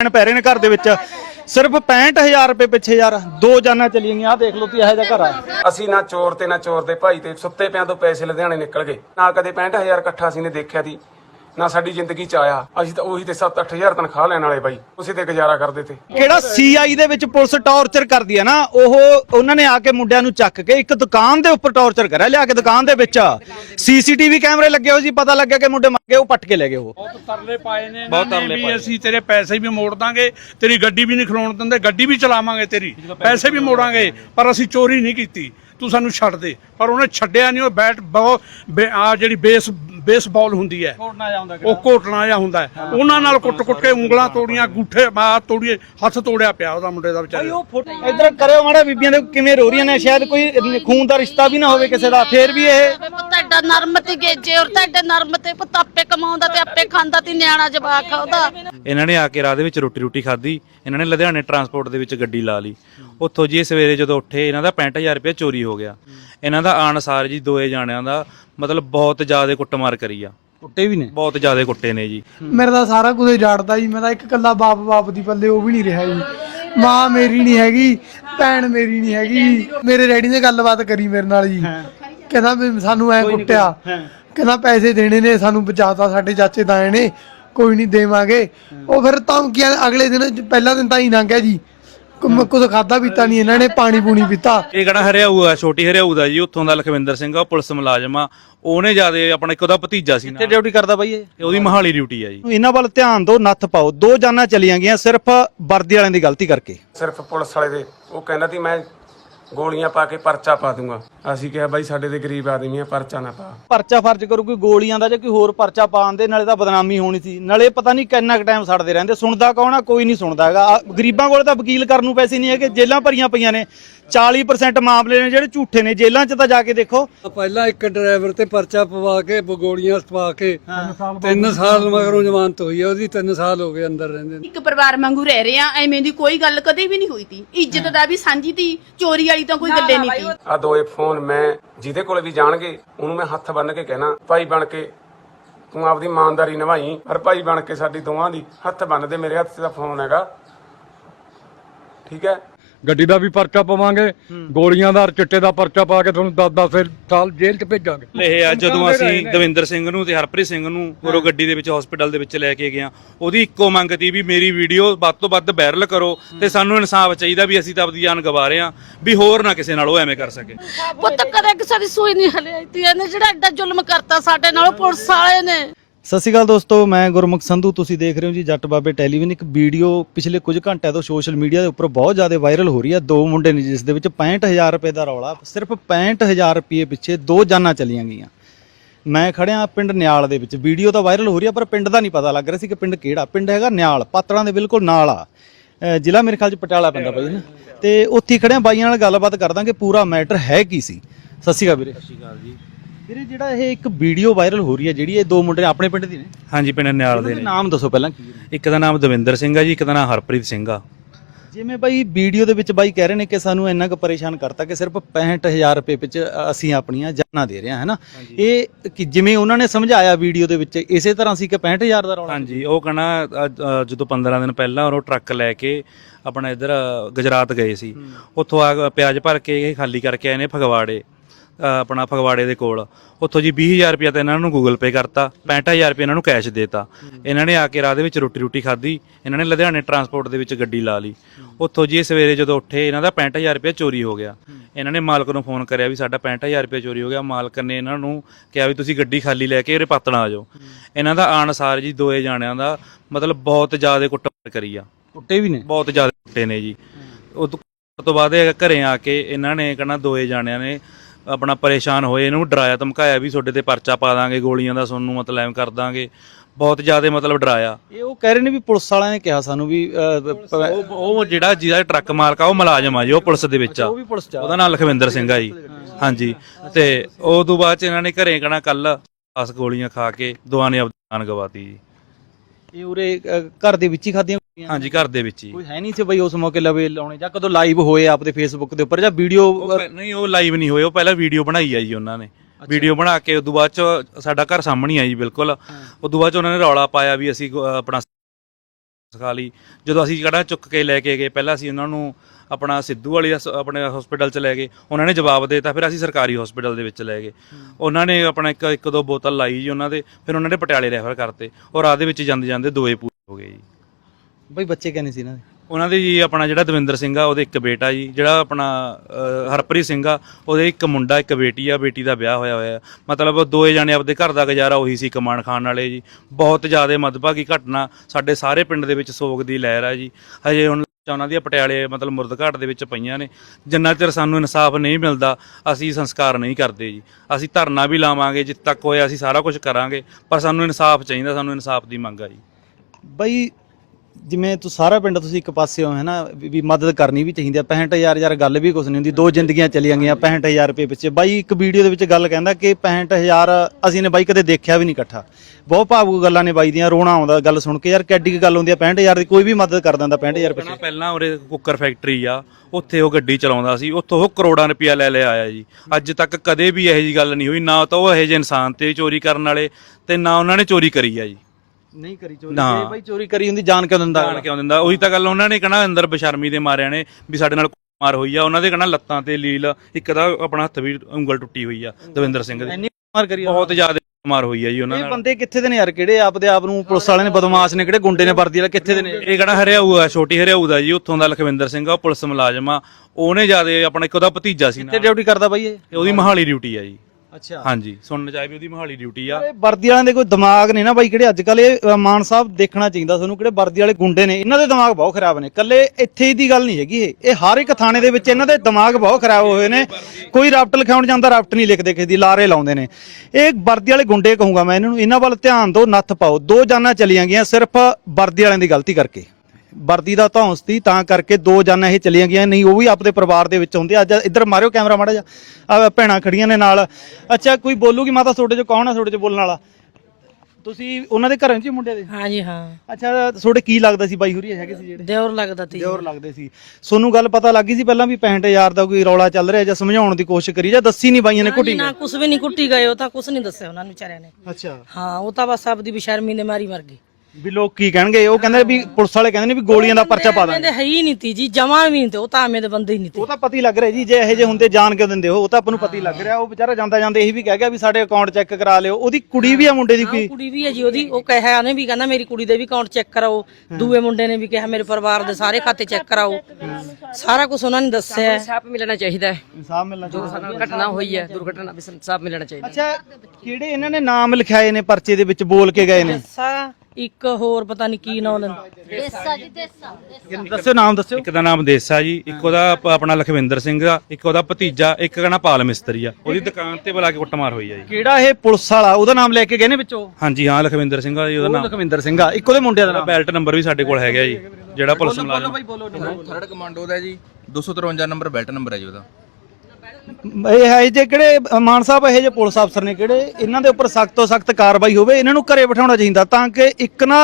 ਪੈਣ ਪੈ ਰਹੇ ਨੇ ਘਰ ਦੇ ਵਿੱਚ। ਸਿਰਫ 65000 ਰੁਪਏ ਪਿੱਛੇ ਯਾਰ ਦੋ ਜਾਨਾਂ ਚਲੀਆਂ ਗਈਆਂ। ਆਹ ਦੇਖ ਲਓ ਤੁਸੀਂ ਇਹੋ ਜਿਹਾ ਘਰ ਆ। ਅਸੀਂ ਨਾ ਚੋਰ ਤੇ ਨਾ ਚੋਰ ਦੇ ਭਾਈ ਤੇ ਸੁੱਤੇ ਪਿਆਂ ਤੋਂ ਪੈਸੇ ਲੁਧਿਆਣੇ ਨਿਕਲ ਗਏ। ਨਾ ਕਦੇ 65000 ਇਕੱਠਾ ਅਸੀਂ ਨੇ ਦੇਖਿਆ ਸੀ ਨਾ ਸਾਡੀ ਜ਼ਿੰਦਗੀ ਚ ਆਇਆ। ਅਸੀਂ ਤਾਂ ਉਹੀ ਤੇ 7-8000 ਤਨਖਾਹ ਲੈਣ ਵਾਲੇ ਬਾਈ ਉਸੇ ਤੇ ਗੁਜ਼ਾਰਾ ਕਰਦੇ ਤੇ। ਕਿਹੜਾ ਸੀਆਈ ਦੇ ਵਿੱਚ ਪੁਲਿਸ ਟੌਰਚਰ ਕਰਦੀ ਹੈ ਨਾ ਉਹ ਉਹਨਾਂ ਨੇ ਆ ਕੇ ਮੁੰਡਿਆਂ ਨੂੰ ਚੱਕ ਕੇ ਇੱਕ ਦੁਕਾਨ ਦੇ ਉੱਪਰ ਟੌਰਚਰ ਕਰਿਆ ਲਿਆ ਕੇ ਦੁਕਾਨ ਦੇ ਵਿੱਚ। ਸੀਸੀਟੀਵੀ ਕੈਮਰੇ ਲੱਗੇ ਹੋਏ ਸੀ ਪਤਾ ਲੱਗਿਆ ਕਿ ਮੁੰਡੇ ਮਰ ਗਏ ਉਹ ਪੱਟ ਕੇ ਲੈ ਗਏ ਉਹ। ਬਹੁਤ ਤਰਲੇ ਪਾਏ ਨੇ ਬਹੁਤ ਤਰਲੇ ਵੀ ਅਸੀਂ ਤੇਰੇ ਪੈਸੇ ਵੀ ਮੋੜ ਦਾਂਗੇ ਤੇਰੀ ਗੱਡੀ ਵੀ ਨਹੀਂ ਖਲੋਣ ਦਿੰਦੇ ਗੱਡੀ ਵੀ ਚਲਾਵਾਂਗੇ ਤੇਰੀ ਪੈਸੇ ਵੀ ਮੋੜਾਂਗੇ ਪਰ ਅਸੀਂ ਚੋਰੀ ਨਹੀਂ ਕੀਤੀ ਤੂੰ ਸਾਨੂੰ ਛੱਡ ਦੇ। ਪਰ ਉਹਨੇ ਛੱਡਿਆ ਨਹੀਂ ਉਹ ਬੈਟ ਬਹੁਤ ਆ ਜਿਹੜੀ ਬੇਸ ਬੇਸਬਾਲ ਹੁੰਦੀ ਹੈ ਉਹ ਕੋਟਣਾ ਜਿਹਾ ਹੁੰਦਾ ਹੈ। ਉਹਨਾਂ ਨਾਲ ਕੁੱਟ-ਕੁੱਟ ਕੇ ਉਂਗਲਾਂ ਤੋੜੀਆਂ ਗੁੱਠੇ ਬਾਤ ਤੋੜੀਏ ਹੱਥ ਤੋੜਿਆ ਪਿਆ ਉਹਦਾ ਮੁੰਡੇ ਦਾ ਵਿਚਾਰੇ ਦਾ। ਇਧਰ ਕਰਿਓ ਮਾੜਾ ਬੀਬੀਆਂ ਦੇ ਕਿਵੇਂ ਰੋ ਰਹੀਆਂ ਨੇ ਸ਼ਾਇਦ ਕੋਈ ਖੂਨ ਦਾ ਰਿਸ਼ਤਾ ਵੀ ਨਾ ਹੋਵੇ ਕਿਸੇ ਦਾ ਫੇਰ ਵੀ ਇਹ ਪੁੱਤ ਐਡਾ ਨਰਮ ਤੇ ਗੇਜੇ ਔਰ ਤੁਹਾਡੇ ਨਰਮ ਤੇ ਪੁੱਤ ਆਪੇ ਕਮਾਉਂਦਾ ਤੇ ਆਪੇ ਖਾਂਦਾ ਤੇ ਨਿਆਣਾ ਜਵਾਕ ਆ ਉਹਦਾ। ਇਹਨਾਂ ਨੇ ਆ ਕੇ ਰਾਹ ਦੇ ਵਿੱਚ ਰੋਟੀ ਰੋਟੀ ਖਾਧੀ ਇਹਨਾਂ ਨੇ ਲੁਧਿਆਣੇ ਟਰਾਂਸਪੋਰਟ ਦੇ ਵਿੱਚ ਗੱਡੀ ਲਾ ਲਈ। ਉੱਥੋਂ ਜੀ ਸਵੇਰੇ ਜਦੋਂ ਉੱਠੇ ਇਹਨਾਂ ਦਾ 65000 ਰੁਪਏ ਚੋਰੀ ਹੋ ਗਿਆ। ਇਹਨਾਂ ਦਾ ਆਣ ਸਾਰ ਜੀ ਦੋਏ ਜਾਣਿਆਂ ਦਾ ਮਤਲਬ ਬਹੁਤ ਜ਼ਿਆਦਾ ਕੁੱਟਮਾਰ ਕਰੀ ਆ। ਕੁੱਟੇ ਵੀ ਨੇ? ਬਹੁਤ ਜ਼ਿਆਦਾ ਕੁੱਟੇ ਨੇ ਜੀ। ਮੇਰਾ ਤਾਂ ਸਾਰਾ ਕੁਝ ਜਾੜਦਾ ਜੀ ਮੈਂ ਤਾਂ ਇੱਕ ਕੱਲਾ ਬਾਪ ਬਾਪ ਦੀ ਪੱਲੇ ਉਹ ਵੀ ਨਹੀਂ ਰਿਹਾ ਜੀ। ਮਾਂ ਮੇਰੀ ਨਹੀਂ ਹੈਗੀ ਭੈਣ ਮੇਰੀ ਨਹੀਂ ਹੈਗੀ। ਮੇਰੇ ਡੈਡੀ ਨੇ ਗੱਲਬਾਤ ਕਰੀ ਮੇਰੇ ਨਾਲ ਜੀ। ਕਹਿੰਦਾ ਵੀ ਸਾਨੂੰ ਐ ਕੁੱਟਿਆ। ਕਹਿੰਦਾ ਪੈਸੇ ਦੇਣੇ ਨੇ ਸਾਨੂੰ ਬਚਾਤਾ ਸਾਡੇ ਚਾਚੇ ਤਾਏ ਨੇ ਕੋਈ ਨਹੀਂ ਦੇਵਾਂਗੇ। ਉਹ ਫਿਰ ਧਮਕੀਆਂ ਅਗਲੇ ਦਿਨ ਪਹਿਲਾ ਦਿਨ ਤਾਂ ਹੀ ਲੰਘ ਗਿਆ ਜੀ ਕੁ- ਕੁਝ ਖਾਦਾ ਪੀਤਾ ਨਹੀਂ ਇਹਨਾਂ ਨੇ ਪਾਣੀ ਪੂਣੀ ਪੀਤਾ। ਇਹ ਕਿਹੜਾ ਹਰਿਆਊ ਆ ਛੋਟੀ ਹਰਿਆਊ ਦਾ ਜੀ ਉੱਥੋਂ ਦਾ ਲਖਵਿੰਦਰ ਸਿੰਘ ਆ ਉਹ ਪੁਲਿਸ ਮੁਲਾਜ਼ਮ ਆ। ਉਹਨੇ ਜ਼ਿਆਦਾ ਆਪਣਾ ਇੱਕ ਉਹਦਾ ਭਤੀਜਾ ਸੀ ਨਾਲ। ਡਿਊਟੀ ਕਰਦਾ ਬਾਈ ਇਹ? ਤੇ ਉਹਦੀ ਮਹਾਲੀ ਡਿਊਟੀ ਆ ਜੀ। ਇਹਨਾਂ ਵੱਲ ਧਿਆਨ ਦਿਓ ਨੱਥ ਪਾਓ। ਦੋ ਜਾਨਾਂ ਚਲੀਆਂ ਗਈਆਂ ਸਿਰਫ ਵਰਦੀ ਵਾਲਿਆਂ ਦੀ ਗਲਤੀ ਕਰਕੇ। ਸਿਰਫ ਪੁਲਿਸ ਵਾਲੇ ਦੇ। ਉਹ ਕਹਿੰਦਾ ਸੀ ਮੈਂ ਗੋਲੀਆਂ ਪਾ ਕੇ ਪਰਚਾ ਪਾ ਦੂੰਗਾ। ਅਸੀਂ ਕਿਹਾ ਬਾਈ ਸਾਡੇ ਤੇ ਗਰੀਬ ਆਦਮੀ ਆ, ਪਰਚਾ ਨਾ ਪਾ। ਪਰਚਾ ਫਰਜ਼ ਕਰੂ ਕੋਈ ਗੋਲੀਆਂ ਦਾ ਜਾਂ ਕੋਈ ਹੋਰ ਪਰਚਾ ਪਾਉਣ ਦੇ, ਨਾਲੇ ਤਾਂ ਬਦਨਾਮੀ ਹੋਣੀ ਸੀ। ਨਾਲੇ ਪਤਾ ਨਹੀਂ ਕਿੰਨਾ ਕੁ ਟਾਈਮ ਸੜਦੇ ਰਹਿੰਦੇ। ਸੁਣਦਾ ਕੌਣ ਆ, ਕੋਈ ਨਹੀਂ ਸੁਣਦਾ ਹੈਗਾ। ਆਹ ਗਰੀਬਾਂ ਕੋਲ ਤਾਂ ਵਕੀਲ ਕਰਨ ਨੂੰ ਪੈਸੇ ਨਹੀਂ ਹੈਗੇ ਜੇਲਾਂ ਭਰੀਆਂ ਪਈਆਂ ਨੇ। 40% ਮਾਮਲੇ ਨੇ ਜਿਹੜੇ ਝੂਠੇ ਨੇ ਜੇਲ੍ਹਾਂ 'ਚ ਤਾਂ ਜਾ ਕੇ ਦੇਖੋ। ਪਹਿਲਾਂ ਇੱਕ ਡਰਾਈਵਰ ਤੇ ਪਰਚਾ ਪਵਾ ਕੇ ਗੋਲੀਆਂ ਪਵਾ ਕੇ ਤਿੰਨ ਸਾਲ ਮਗਰੋਂ ਜ਼ਮਾਨਤ ਹੋਈ ਹੈ ਉਹਦੀ 3 ਸਾਲ ਹੋ ਗਏ ਅੰਦਰ ਰਹਿੰਦੇ ਨੂੰ। ਇੱਕ ਪਰਿਵਾਰ ਵਾਂਗੂ ਰਹਿ ਰਹੇ ਆ ਐਵੇਂ ਦੀ ਕੋਈ ਗੱਲ ਕਦੇ ਵੀ ਨਹੀਂ ਹੋਈ ਤੀ। ਇੱਜ਼ਤ ਦਾ ਵੀ ਸਾਂਝੀ ਤੀ ਚੋਰੀ ਵਾਲੀ ਤਾਂ ਕੋਈ ਗੱਲੇ ਨਹੀਂ ਤੀ। ਆ ਦੋਏ ਫੋਨ ਮੈਂ ਜਿਹਦੇ ਕੋਲ ਵੀ ਜਾਣਗੇ ਉਹਨੂੰ ਮੈਂ ਹੱਥ ਬੰਨ ਕੇ ਕਹਿਣਾ ਭਾਈ ਬਣ ਕੇ ਤੂੰ ਆਪਦੀ ਇਮਾਨਦਾਰੀ ਨਿਭਾਈ ਪਰ ਭਾਈ ਬਣ ਕੇ ਸਾਡੀ ਦੋਵਾਂ ਦੀ ਹੱਥ ਬੰਨ ਦੇ ਮੇਰੇ ਹੱਥ 'ਚ ਤਾਂ ਫੋਨ ਹੈਗਾ। ਠੀਕ ਹੈ? ਗੱਡੀ ਦਾ ਵੀ ਪਰਚਾ ਪਵਾਂਗੇ ਗੋਲੀਆਂ ਦਾ ਚਿੱਟੇ ਦਾ ਪਰਚਾ ਪਾ ਕੇ ਤੁਹਾਨੂੰ 10-10 ਸਾਲ ਜੇਲ੍ਹ 'ਚ ਭੇਜਾਂਗੇ। ਇਹ ਆ ਜਦੋਂ ਅਸੀਂ ਦਵਿੰਦਰ ਸਿੰਘ ਨੂੰ ਤੇ ਹਰਪ੍ਰੀਤ ਸਿੰਘ ਨੂੰ ਉਰੋ ਗੱਡੀ ਦੇ ਵਿੱਚ ਹਸਪੀਟਲ ਦੇ ਵਿੱਚ ਲੈ ਕੇ ਗਏ ਆ ਉਹਦੀ ਇੱਕੋ ਮੰਗ ਤੀ ਵੀ ਮੇਰੀ ਵੀਡੀਓ ਵੱਧ ਤੋਂ ਵੱਧ ਵਾਇਰਲ ਕਰੋ ਤੇ ਸਾਨੂੰ ਇਨਸਾਫ ਚਾਹੀਦਾ ਵੀ ਅਸੀਂ ਤਾਂ ਆਪਦੀ ਜਾਨ ਗਵਾ ਰਹੇ ਆ ਵੀ ਹੋਰ ਨਾ ਕਿਸੇ ਨਾਲ ਉਹ ਐਵੇਂ ਕਰ ਸਕੇ। ਪੁੱਤ ਕਦੇ ਕਿਸੇ ਦੀ ਸੂਈ ਨਹੀਂ ਹਲੇ ਤੀ ਇਹਨੇ ਜਿਹੜਾ ਐਡਾ ਜ਼ੁਲਮ ਕਰਤਾ ਸਾਡੇ ਨਾਲ ਪੁਲਿਸ ਵਾਲੇ ਨੇ। ਸਤਿ ਸ਼੍ਰੀ ਅਕਾਲ ਦੋਸਤੋ, ਮੈਂ ਗੁਰਮੁਖ ਸੰਧੂ, ਤੁਸੀਂ ਦੇਖ ਰਹੇ ਹੋ ਜੀ ਜੱਟ ਬਾਬੇ ਟੈਲੀਵਿਜ਼ਨ। ਇੱਕ ਵੀਡੀਓ ਪਿਛਲੇ ਕੁਝ ਘੰਟਿਆਂ ਤੋਂ ਸੋਸ਼ਲ ਮੀਡੀਆ ਦੇ ਉੱਪਰ ਬਹੁਤ ਜ਼ਿਆਦਾ ਵਾਇਰਲ ਹੋ ਰਹੀ ਹੈ। ਦੋ ਮੁੰਡੇ ਨੇ ਜਿਸ ਦੇ ਵਿੱਚ 65000 ਰੁਪਏ ਦਾ ਰੌਲਾ, ਸਿਰਫ 65000 ਰੁਪਏ ਪਿੱਛੇ ਦੋ ਜਾਨਾਂ ਚਲੀਆਂ ਗਈਆਂ। ਮੈਂ ਖੜਿਆ ਪਿੰਡ ਨਿਆਲ ਦੇ ਵਿੱਚ। ਵੀਡੀਓ ਤਾਂ ਵਾਇਰਲ ਹੋ ਰਹੀ ਹੈ, ਪਰ ਪਿੰਡ ਦਾ ਨਹੀਂ ਪਤਾ ਲੱਗ ਰਿਹਾ ਸੀ ਕਿ ਪਿੰਡ ਕਿਹੜਾ। ਪਿੰਡ ਹੈਗਾ ਨਿਆਲ ਪਾਤੜਾਂ ਦੇ ਬਿਲਕੁਲ ਨਾਲ ਆ। ਜ਼ਿਲ੍ਹਾ ਮੇਰੇ ਖਿਆਲ ਚ ਪਟਿਆਲਾ ਪੈਂਦਾ ਬਾਈ ਨਾ? ਤੇ ਉੱਥੇ ਹੀ ਖੜਿਆ, ਬਾਈਆਂ ਨਾਲ ਗੱਲਬਾਤ ਕਰਦਾਂ ਕਿ ਪੂਰਾ ਮੈਟਰ ਹੈ ਕੀ ਸੀ? ਸਤਿ ਸ਼੍ਰੀ ਅਕਾਲ ਵੀਰੇ। ਸਤਿ ਸ਼੍ਰੀ ਅਕਾਲ ਜੀ। ਵੀਰੇ ਜਿਹੜਾ ਇਹ ਇੱਕ ਵੀਡੀਓ ਵਾਇਰਲ ਹੋ ਰਹੀ ਹੈ ਜਿਹੜੀ ਇਹ ਦੋ ਮੁੰਡੇ ਆਪਣੇ ਪਿੰਡ ਦੀ ਨੇ। ਹਾਂਜੀ ਪਿੰਡ ਨਿਆਲ ਦੇ ਦੇ ਨੇ। ਨਾਮ ਦੱਸੋ ਪਹਿਲਾਂ ਕੀ ਨੇ ਇੱਕ ਦਾ ਨਾਮ ਦਵਿੰਦਰ ਸਿੰਘ ਆ ਜੀ ਇੱਕ ਦਾ ਨਾਮ ਹਰਪ੍ਰੀਤ ਸਿੰਘ ਆ। ਜਿਵੇਂ ਬਾਈ ਵੀਡੀਓ ਦੇ ਵਿੱਚ ਬਾਈ ਕਹਿ ਰਹੇ ਨੇ ਕਿ ਸਾਨੂੰ ਇੰਨਾ ਕੁ ਪਰੇਸ਼ਾਨ ਕਰਤਾ ਕਿ ਸਿਰਫ 65000 ਰੁਪਏ ਵਿੱਚ ਅਸੀਂ ਆਪਣੀਆਂ ਜਾਨਾਂ ਦੇ ਰਹੇ ਹਾਂ ਹੈਨਾ? ਇਹ ਕਿ ਜਿਵੇਂ ਉਹਨਾਂ ਨੇ ਸਮਝਾਇਆ ਵੀਡੀਓ ਦੇ ਵਿੱਚ ਇਸੇ ਤਰ੍ਹਾਂ ਸੀ ਕਿ 65000 ਦਾ ਰੌਲਾ? ਹਾਂਜੀ ਉਹ ਕਹਣਾ ਜਦੋਂ 15 ਦਿਨ ਪਹਿਲਾਂ ਉਹ ਟਰੱਕ ਲੈ ਕੇ ਆਪਣਾ ਇੱਧਰ ਗੁਜਰਾਤ ਗਏ ਸੀ ਉੱਥੋਂ ਆ ਪਿਆਜ਼ ਭਰ ਕੇ ਇਹ ਖਾਲੀ ਕਰਕੇ ਆਏ ਨੇ ਫਗਵਾੜੇ। ਅ, ਆਪਣਾ ਫਗਵਾੜੇ ਦੇ ਕੋਲ। ਉੱਥੋਂ ਜੀ 20000 ਰੁਪਇਆ ਤਾਂ ਇਹਨਾਂ ਨੂੰ ਗੂਗਲ ਪੇ ਕਰਤਾ 65000 ਰੁਪਇਆ ਇਹਨਾਂ ਨੂੰ ਕੈਸ਼ ਦੇਤਾ। ਇਹਨਾਂ ਨੇ ਆ ਕੇ ਰਾਹ ਦੇ ਵਿੱਚ ਰੋਟੀ ਰੋਟੀ ਖਾਧੀ ਇਹਨਾਂ ਨੇ ਲੁਧਿਆਣੇ ਟਰਾਂਸਪੋਰਟ ਦੇ ਵਿੱਚ ਗੱਡੀ ਲਾ ਲਈ। ਉੱਥੋਂ ਜੀ ਇਹ ਸਵੇਰੇ ਜਦੋਂ ਉੱਠੇ ਇਹਨਾਂ ਦਾ 65000 ਰੁਪਇਆ ਚੋਰੀ ਹੋ ਗਿਆ। ਇਹਨਾਂ ਨੇ ਮਾਲਕ ਨੂੰ ਫੋਨ ਕਰਿਆ ਵੀ ਸਾਡਾ 65000 ਰੁਪਇਆ ਚੋਰੀ ਹੋ ਗਿਆ। ਮਾਲਕ ਨੇ ਇਹਨਾਂ ਨੂੰ ਕਿਹਾ ਵੀ ਤੁਸੀਂ ਗੱਡੀ ਖਾਲੀ ਲੈ ਕੇ ਉਰੇ ਪਾਤਣਾ ਆ ਜਾਓ। ਇਹਨਾਂ ਦਾ ਆਣ ਸਾਰ ਜੀ ਦੋਏ ਜਾਣਿਆਂ ਦਾ ਮਤਲਬ ਬਹੁਤ ਜ਼ਿਆਦਾ ਕੁੱਟਮਾਰ ਕਰੀ ਆ। ਟੁੱਟੇ ਵੀ ਨੇ? ਬਹੁਤ ਜ਼ਿਆਦਾ ਕੁੱਟੇ ਨੇ ਜੀ। ਉਹ ਤੋਂ ਬਾਅਦ ਇਹ ਘਰੇ ਆ ਕੇ ਇਹਨਾਂ ਨੇ ਕਹਣਾ ਦੋਏ ਜਾਣਿਆਂ ਨੇ ਆਪਣਾ ਪਰੇਸ਼ਾਨ ਹੋਏ ਇਹਨੂੰ ਡਰਾਇਆ ਧਮਕਾਇਆ ਵੀ ਤੁਹਾਡੇ ਤੇ ਪਰਚਾ ਪਾ ਦਾਂਗੇ ਗੋਲੀਆਂ ਦਾ ਤੁਹਾਨੂੰ ਮਤਲਬ ਐਵੇਂ ਕਰ ਦਾਂਗੇ। ਬਹੁਤ ਜ਼ਿਆਦਾ ਮਤਲਬ ਡਰਾਇਆ। ਇਹ ਉਹ ਕਹਿ ਰਹੇ ਨੇ ਵੀ ਪੁਲਿਸ ਵਾਲਿਆਂ ਨੇ ਕਿਹਾ ਸਾਨੂੰ ਵੀ ਉਹ ਉਹ ਜਿਹੜਾ ਜਿਹਦਾ ਟਰੱਕ ਮਾਲਕ ਆ ਉਹ ਮੁਲਾਜ਼ਮ ਆ ਜੀ ਉਹ ਪੁਲਿਸ ਦੇ ਵਿੱਚ ਆ। ਉਹ ਵੀ ਪੁਲਿਸ ਚ ਆ। ਉਹਦਾ ਨਾਮ ਲਖਵਿੰਦਰ ਸਿੰਘ ਆ ਜੀ। ਹਾਂਜੀ। ਤੇ ਉਹ ਤੋਂ ਬਾਅਦ ਚ ਇਹਨਾਂ ਨੇ ਘਰੇ ਕਹਣਾ ਕੱਲ 10 ਗੋਲੀਆਂ ਖਾ ਕੇ ਦੋਆਂ ਨੇ ਆਪਣੀ ਜਾਨ ਗਵਾਤੀ ਜੀ। ਇਹ ਉਰੇ ਘਰ ਦੇ ਵਿੱਚ ਹੀ ਖਾਦੀਆਂ ਹਾਂਜੀ ਘਰ ਦੇ ਵਿੱਚ ਹੀ। ਕੋਈ ਹੈ ਨਹੀਂ ਸੀ ਬਈ ਉਸ ਮੌਕੇ ਲਵੇ ਲਾਉਣੇ ਜਾਂ ਕਦੋਂ ਲਾਈਵ ਹੋਏ ਆਪਦੇ ਫੇਸਬੁੱਕ ਦੇ ਉੱਪਰ ਜਾਂ ਵੀਡੀਓ ਪਹਿ- ਨਹੀਂ ਉਹ ਲਾਈਵ ਨਹੀਂ ਹੋਏ ਉਹ ਪਹਿਲਾਂ ਵੀਡੀਓ ਬਣਾਈ ਆ ਜੀ ਉਹਨਾਂ ਨੇ। ਵੀਡੀਓ ਬਣਾ ਕੇ ਉਦੋਂ ਬਾਅਦ ਚ ਸਾਡਾ ਘਰ ਸਾਹਮਣੇ ਆ ਜੀ ਬਿਲਕੁਲ। ਉਦੋਂ ਬਾਅਦ ਚ ਉਹਨਾਂ ਨੇ ਰੌਲਾ ਪਾਇਆ ਵੀ ਅਸੀਂ ਗੋ- ਆਪਣਾ ਸਿਖਾ ਲਈ। ਜਦੋਂ ਅਸੀਂ ਕਿਹੜਾ ਚੁੱਕ ਕੇ ਲੈ ਕੇ ਗਏ ਪਹਿਲਾਂ ਅਸੀਂ ਉਹਨਾਂ ਨੂੰ ਆਪਣਾ ਸਿੱਧੂ ਵਾਲੀ ਹਸ- ਆਪਣੇ ਹਸਪੀਟਲ ਚ ਲੈ ਗਏ। ਉਹਨਾਂ ਨੇ ਜਵਾਬ ਦੇ ਦਿੱਤਾ ਫਿਰ ਅਸੀਂ ਸਰਕਾਰੀ ਹਸਪੀਟਲ ਦੇ ਵਿੱਚ ਲੈ ਗਏ। ਉਹਨਾਂ ਨੇ ਆਪਣਾ ਇੱਕ ਇੱਕ ਦੋ ਬੋਤਲ ਲਾਈ ਜੀ ਉਹਨਾਂ ਦੇ ਫਿਰ ਉਹਨਾਂ ਨੇ ਪਟਿਆਲੇ ਰੈਫਰ ਕਰਤੇ। ਔਰ ਰਾਹ ਦੇ ਵਿੱਚ ਜਾਂਦੇ ਜਾਂਦੇ ਦੋਏ ਪੂਰੇ ਹੋ ਗਏ ਜੀ। ਬਈ ਬੱਚੇ ਕਹਿੰਦੇ ਸੀ ਦੇ? ਉਹਨਾਂ ਦੇ ਜੀ ਆਪਣਾ ਜਿਹੜਾ ਦਵਿੰਦਰ ਸਿੰਘ ਆ ਉਹਦੇ ਇੱਕ ਬੇਟਾ ਜੀ ਜਿਹੜਾ ਆਪਣਾ ਅ, ਹਰਪ੍ਰੀਤ ਸਿੰਘ ਆ ਉਹਦੇ ਇੱਕ ਮੁੰਡਾ ਇੱਕ ਬੇਟੀ ਆ ਬੇਟੀ ਦਾ ਵਿਆਹ ਹੋਇਆ ਹੋਇਆ। ਮਤਲਬ ਦੋਏ ਜਾਣੇ ਆਪਦੇ ਘਰ ਦਾ ਗੁਜ਼ਾਰਾ ਉਹੀ ਸੀ ਕਮਾਣ ਖਾਣ ਵਾਲੇ ਜੀ। ਬਹੁਤ ਜ਼ਿਆਦਾ ਮਦਭਾਗੀ ਘਟਨਾ ਸਾਡੇ ਸਾਰੇ ਪਿੰਡ ਦੇ ਵਿੱਚ ਸੋਗ ਦੀ ਲਹਿਰ ਆ ਜੀ। ਹਜੇ ਹੁਣ ਉਹਨਾਂ ਦੀਆਂ ਪਟਿਆਲੇ ਮਤਲਬ ਮੁਰਦਘਾਟ ਦੇ ਵਿੱਚ ਪਈਆਂ ਨੇ। ਜਿੰਨਾ ਚਿਰ ਸਾਨੂੰ ਇਨਸਾਫ ਨਹੀਂ ਮਿਲਦਾ ਅਸੀਂ ਸੰਸਕਾਰ ਨਹੀਂ ਕਰਦੇ ਜੀ। ਅਸੀਂ ਧਰਨਾ ਵੀ ਲਾਵਾਂਗੇ ਜਿੱਤ ਤੱਕ ਹੋਇਆ ਅਸੀਂ ਸਾਰਾ ਕੁਝ ਕਰਾਂਗੇ ਪਰ ਸਾਨੂੰ ਇਨਸਾਫ ਚਾਹੀਦਾ ਸਾਨੂੰ ਇਨਸਾਫ ਦੀ ਮੰਗ ਆ ਜੀ। ਬਈ ਜਿਵੇਂ ਤੂੰ ਸਾਰਾ ਪਿੰਡ ਤੁਸੀਂ ਇੱਕ ਪਾਸੇ ਹੋ ਹੈ ਨਾ ਵੀ ਵੀ ਮਦਦ ਕਰਨੀ ਵੀ ਚਾਹੀਦੀ ਆ। 65000 ਯਾਰ ਗੱਲ ਵੀ ਕੁਛ ਨਹੀਂ ਹੁੰਦੀ। ਦੋ ਜ਼ਿੰਦਗੀਆਂ ਚਲੀਆਂ ਗਈਆਂ 65000 ਰੁਪਏ ਪਿੱਛੇ। ਬਾਈ ਇੱਕ ਵੀਡੀਓ ਦੇ ਵਿੱਚ ਗੱਲ ਕਹਿੰਦਾ ਕਿ 65000 ਅਸੀਂ ਨੇ ਬਾਈ ਕਦੇ ਦੇਖਿਆ ਵੀ ਨਹੀਂ ਇਕੱਠਾ। ਬਹੁਤ ਭਾਵੁਕ ਗੱਲਾਂ ਨੇ ਬਾਈ ਦੀਆਂ ਰੋਣਾ ਆਉਂਦਾ ਗੱਲ ਸੁਣ ਕੇ। ਯਾਰ ਕਿੱਡੀ ਕੁ ਗੱਲ ਹੁੰਦੀ ਆ 65000 ਦੀ ਕੋਈ ਵੀ ਮਦਦ ਕਰ ਦਿੰਦਾ 65000 ਪਹਿਲਾਂ ਪਿੱਛੇ ਪਹਿਲਾਂ ਉਰੇ ਕੁੱਕਰ ਫੈਕਟਰੀ ਆ ਉੱਥੇ ਉਹ ਗੱਡੀ ਚਲਾਉਂਦਾ ਸੀ ਉੱਥੋਂ ਉਹ ਕਰੋੜਾਂ ਰੁਪਇਆ ਲੈ ਲਿਆ ਆਇਆ ਜੀ। ਅੱਜ ਤੱਕ ਕਦੇ ਵੀ ਇਹੋ ਜੀ ਗੱਲ ਨਹੀਂ ਹੋਈ ਨਾ ਤਾਂ ਉਹ ਇਹੋ ਜਿਹੇ ਇਨਸਾਨ ਤੇ ਚੋਰੀ ਕਰਨ ਵਾਲੇ ਤੇ ਨਾ ਉਹਨਾਂ ਨੇ ਚੋਰੀ ਕਰੀ ਆ ਜੀ। ਨਹੀਂ ਕਰੀ ਚੋਰੀ। ਨਾ। ਜੇ ਬਾਈ ਚੋਰੀ ਕਰੀ ਹੁੰਦੀ ਜਾਣ ਕਿਉਂ ਦਿੰਦਾ ਜਾਣ ਕਿਉਂ ਦਿੰਦਾ? ਉਹੀ ਤਾਂ ਗੱਲ ਉਹਨਾਂ ਨੇ ਕਹਣਾ ਅੰਦਰ ਬਸ਼ਰਮੀ ਦੇ ਮਾਰਿਆਂ ਨੇ ਵੀ ਸਾਡੇ ਨਾਲ ਮਾਰ ਹੋਈ ਆ। ਉਹਨਾਂ ਦੇ ਕਹਣਾ ਲੱਤਾਂ ਤੇ ਲੀਲ ਇੱਕ ਦਾ ਆਪਣਾ ਹੱਥ ਵੀ ਉਂਗਲ ਟੁੱਟੀ ਹੋਈ ਆ ਦਵਿੰਦਰ ਸਿੰਘ ਦੀ। ਇੰਨੀ ਮਾਰ ਕਰੀ ਆ। ਬਹੁਤ ਜ਼ਿਆਦਾ ਮਾਰ ਹੋਈ ਆ ਜੀ ਉਹਨਾਂ ਇਹ ਨਾਲ। ਬੰਦੇ ਕਿੱਥੇ ਦੇ ਨੇ ਯਾਰ? ਕਿਹੜੇ ਆਪਦੇ ਆਪ ਨੂੰ ਪੁਲਿਸ ਵਾਲਿਆਂ ਨੇ ਬਦਮਾਸ਼ ਨੇ? ਕਿਹੜੇ ਗੁੰਡੇ ਨੇ ਵਰਦੀ ਵਾਲੇ? ਕਿੱਥੇ ਦੇ ਨੇ? ਇਹ ਕਿਹੜਾ ਹਰਿਆਊ ਆ ਛੋਟੀ ਹਰਿਆਊ ਦਾ ਜੀ ਉੱਥੋਂ ਦਾ ਲਖਵਿੰਦਰ ਸਿੰਘ ਆ ਉਹ ਪੁਲਿਸ ਮੁਲਾਜ਼ਮ ਆ। ਉਹਨੇ ਜ਼ਿਆਦਾ ਆਪਣਾ ਇੱਕ ਉਹਦਾ ਭਤੀਜਾ ਸੀ ਕਿੱਥੇ ਨਾਲ। ਡਿਊਟੀ ਕਰਦਾ ਬਾਈ ਇਹ? ਤੇ ਉਹਦੀ ਮਹਾਲੀ ਡਿਊਟੀ ਆ ਜੀ। ਅੱਛਾ। ਹਾਂਜੀ ਸੁਣਨ ਚਾਹੀ ਵੀ ਉਹਦੀ ਮਹਾਲੀ ਡਿਊਟੀ ਆ। ਇਹ ਵਰਦੀ ਵਾਲਿਆਂ ਦੇ ਕੋਈ ਦਿਮਾਗ ਨੇ ਨਾ ਬਾਈ ਕਿਹੜੇ ਅੱਜ ਕੱਲ ਇਹ ਅ, ਮਾਨ ਸਾਹਿਬ ਦੇਖਣਾ ਚਾਹੀਦਾ ਤੁਹਾਨੂੰ ਕਿਹੜੇ ਵਰਦੀ ਵਾਲੇ ਗੁੰਡੇ ਨੇ ਇਹਨਾਂ ਦੇ ਦਿਮਾਗ ਬਹੁਤ ਖਰਾਬ ਨੇ। ਕੱਲੇ ਇੱਥੇ ਹੀ ਦੀ ਗੱਲ ਨਹੀਂ ਹੈਗੀ ਇਹ। ਇਹ ਹਰ ਇੱਕ ਥਾਣੇ ਦੇ ਵਿੱਚ ਇਹਨਾਂ ਦੇ ਦਿਮਾਗ ਬਹੁਤ ਖਰਾਬ ਹੋਏ ਨੇ। ਕੋਈ ਰਾਫਟ ਲਿਖਾਉਣ ਜਾਂਦਾ ਰਾਫਟ ਨਹੀਂ ਲਿਖਦੇ ਕਿਸੇ ਦੀ ਲਾਰੇ ਲਾਉਂਦੇ ਨੇ। ਇਹ ਵਰਦੀ ਵਾਲੇ ਗੁੰਡੇ ਕਹੂੰਗਾ ਮੈਂ ਇਹਨਾਂ ਨੂੰ ਇਹਨਾਂ ਵੱਲ ਧਿਆਨ ਦਿਓ ਨੱਥ ਪਾਓ। ਦੋ ਜਾਨਾਂ ਚਲੀਆਂ ਗਈਆਂ ਸਿਰਫ ਵਰਦੀ ਵਾਲਿਆਂ ਦੀ ਗਲਤੀ ਕਰਕੇ। ਵਰਦੀ ਦਾ ਧੌਂਸ ਸੀ ਤਾਂ ਕਰਕੇ ਦੋ ਜਾਨਾਂ ਇਹ ਚਲੀਆਂ ਗਈਆਂ ਨਹੀਂ ਉਹ ਵੀ ਆਪਦੇ ਪਰਿਵਾਰ ਦੇ ਵਿੱਚ ਹੁੰਦੇ ਅੱਜ ਇੱਧਰ ਮਾਰਿਓ ਕੈਮਰਾ ਮਾੜਾ ਜਿਹਾ। ਆ ਭੈਣਾਂ ਖੜੀਆਂ ਨੇ ਨਾਲ। ਅੱਛਾ ਕੋਈ ਬੋਲੂਗੀ ਮਾਤਾ ਤੁਹਾਡੇ ਚ ਕੌਣ ਆ ਤੁਹਾਡੇ ਚ ਬੋਲਣ ਵਾਲਾ? ਤੁਸੀਂ ਉਹਨਾਂ ਦੇ ਘਰਾਂ 'ਚ ਹੀ ਮੁੰਡੇ ਦੇ? ਹਾਂਜੀ ਹਾਂ। ਅੱਛਾ ਤੁਹਾਡੇ ਕੀ ਲੱਗਦਾ ਸੀ ਬਾਈ ਹੁਰੀ ਹੈਗੇ ਸੀ ਜਿਹੜੇ? ਦਿਓਰ ਲੱਗਦਾ ਤੀ ਦਿਓਰ ਲੱਗਦੇ ਸੀ। ਸੋਨੂੰ ਗੱਲ ਪਤਾ ਲੱਗੀ ਸੀ ਪਹਿਲਾਂ ਵੀ 65000 ਦਾ ਕੋਈ ਰੌਲਾ ਚੱਲ ਰਿਹਾ ਜਾਂ ਸਮਝਾਉਣ ਦੀ ਕੋਸ਼ਿਸ਼ ਕਰੀ ਜਾਂ ਦੱਸੀ ਨਹੀਂ ਬਾਈਆਂ ਨੇ ਕੁੱਟੀ ਨਾ ਕੁਝ ਵੀ ਨਹੀਂ ਕੁੱਟੀ ਗਏ ਉਹ ਤਾਂ ਕੁਝ ਨਹੀਂ ਦੱਸਿਆ ਉਹਨਾਂ ਨੂੰ ਵਿਚਾਰਿਆਂ ਨੇ। ਅੱਛਾ। ਹਾਂ ਉਹ ਤਾਂ ਬਸ ਆਪਦੀ ਬੇਸ਼ਰਮੀ ਨੇ ਮਾਰੀ ਮਰ ਗਈ ਵੀ ਲੋਕ ਕੀ ਕਹਿਣਗੇ? ਉਹ ਕਹਿੰਦੇ ਵੀ ਪੁਲਿਸ ਵਾਲੇ ਕਹਿੰਦੇ ਨੇ ਵੀ ਗੋਲੀਆਂ ਦਾ ਪਰਚਾ ਪਾ ਦਾਂਗੇ। ਹੈ ਹੀ ਨਹੀਂ ਤੀ ਜੀ ਜਮਾ ਵੀ ਨਹੀਂ ਤੇ ਉਹ ਤਾਂ ਐਵੇਂ ਦੇ ਬੰਦੇ ਹੀ ਨਹੀਂ ਤੇ। ਉਹ ਤਾਂ ਪਤਾ ਹੀ ਲੱਗ ਰਿਹਾ ਜੀ ਜੇ ਇਹੋ ਜਿਹੇ ਹੁੰਦੇ ਜਾਣ ਕਿਉਂ ਦਿੰਦੇ ਹੋ? ਉਹ ਤਾਂ ਆਪਾਂ ਨੂੰ ਪਤਾ ਹੀ ਲੱਗ ਰਿਹਾ। ਉਹ ਵਿਚਾਰਾ ਜਾਂਦਾ ਜਾਂਦਾ ਇਹੀ ਵੀ ਕਹਿ ਗਿਆ ਵੀ ਸਾਡੇ ਅਕਾਊਂਟ ਚੈੱਕ ਕਰਾ ਲਿਓ। ਉਹਦੀ ਕੁੜੀ ਵੀ ਆ ਮੁੰਡੇ ਦੀ ਕੋਈ? ਕੁੜੀ ਵੀ ਹੈ ਜੀ ਉਹਦੀ। ਉਹ ਕਹਿਆ ਉਹਨੇ ਵੀ ਕਹਿੰਦਾ ਮੇਰੀ ਕੁੜੀ ਦੇ ਵੀ ਅਕਾਊਂਟ ਚੈੱਕ ਕਰਾਓ। ਦੂਏ ਮੁੰਡੇ ਨੇ ਵੀ ਕਿਹਾ ਮੇਰੇ ਪਰਿਵਾਰ ਦੇ ਸਾਰੇ ਖਾਤੇ ਚੈੱਕ ਕਰਾਓ। ਸਾਰਾ ਕੁਝ ਉਹਨਾਂ ਨੇ ਦੱਸਿਆ। ਇਨਸਾਫ ਮਿਲਣਾ ਚਾਹੀਦਾ ਹੈ। ਇਨਸਾਫ ਮਿਲਣਾ ਜੋ ਸਾਨੂੰ ਘਟਨਾ ਹੋਈ ਹੈ ਦੁਰਘਟਨਾ ਵੀ ਇਨਸਾਫ ਮਿਲਣਾ ਚਾਹੀਦਾ। ਅੱਛਾ ਕਿਹੜੇ ਇਹਨਾਂ ਨੇ ਨਾਮ ਲਿਖਾਏ ਨੇ ਪਰਚੇ ਦੇ ਵਿੱਚ? ਬੋਲ ਕੇ ਗਏ ਨੇ। ਇੱਕ ਹੋਰ ਪਤਾ ਨਹੀਂ ਕੀ ਨਾਮ ਲੈਂਦਾ। ਦੇਸਾ ਜੀ ਦੇਸਾ ਦੱਸਿਓ ਨਾਮ ਦੱਸਿਓ। ਇੱਕ ਦਾ ਨਾਮ ਦੇਸਾ ਜੀ ਇੱਕ ਉਹਦਾ ਪ- ਆਪਣਾ ਲਖਵਿੰਦਰ ਸਿੰਘ ਆ ਇੱਕ ਉਹਦਾ ਭਤੀਜਾ ਇੱਕ ਕਹਿੰਦਾ ਪਾਲ ਮਿਸਤਰੀ ਆ। ਉਹਦੀ ਦੁਕਾਨ ਤੇ ਬੁਲਾ ਕੇ ਕੁੱਟਮਾਰ ਹੋਈ ਆ ਜੀ। ਕਿਹੜਾ ਇਹ ਪੁਲਿਸ ਵਾਲਾ? ਉਹਦਾ ਨਾਮ ਲੈ ਕੇ ਗਏ ਨੇ ਵਿੱਚੋਂ? ਹਾਂਜੀ ਹਾਂ ਲਖਵਿੰਦਰ ਸਿੰਘ ਆ ਜੀ ਉਹਦਾ ਉਹ ਨਾਮ। ਲਖਵਿੰਦਰ ਸਿੰਘ ਆ। ਇੱਕ ਉਹਦੇ ਮੁੰਡੇ ਦਾ ਉਹਦਾ ਨਾਮ? ਬੈਲਟ ਨੰਬਰ ਵੀ ਸਾਡੇ ਕੋਲ ਹੈਗਾ ਜੀ ਜਿਹੜਾ ਪੁਲਿਸ ਮੁਲਾਜ਼ਮ। ਥਰਡ ਕਮਾਂਡੋ ਦਾ ਜੀ 253 ਨੰਬਰ ਬੈਲਟ ਨੰਬਰ ਹੈ ਜੀ ਉਹਦਾ। ਇਹ ਹੈ ਜੇ ਕਿਹੜੇ, ਮਾਨ ਸਾਹਿਬ, ਇਹ ਜੇ ਪੁਲਿਸ ਅਫਸਰ ਨੇ ਕਿਹੜੇ, ਇਹਨਾਂ ਦੇ ਉੱਪਰ ਸਖਤ ਤੋਂ ਸਖਤ ਕਾਰਵਾਈ ਹੋਵੇ, ਇਹਨਾਂ ਨੂੰ ਘਰੇ ਬਿਠਾਉਣਾ ਚਾਹੀਦਾ ਤਾਂ ਕਿ ਇੱਕ ਨਾ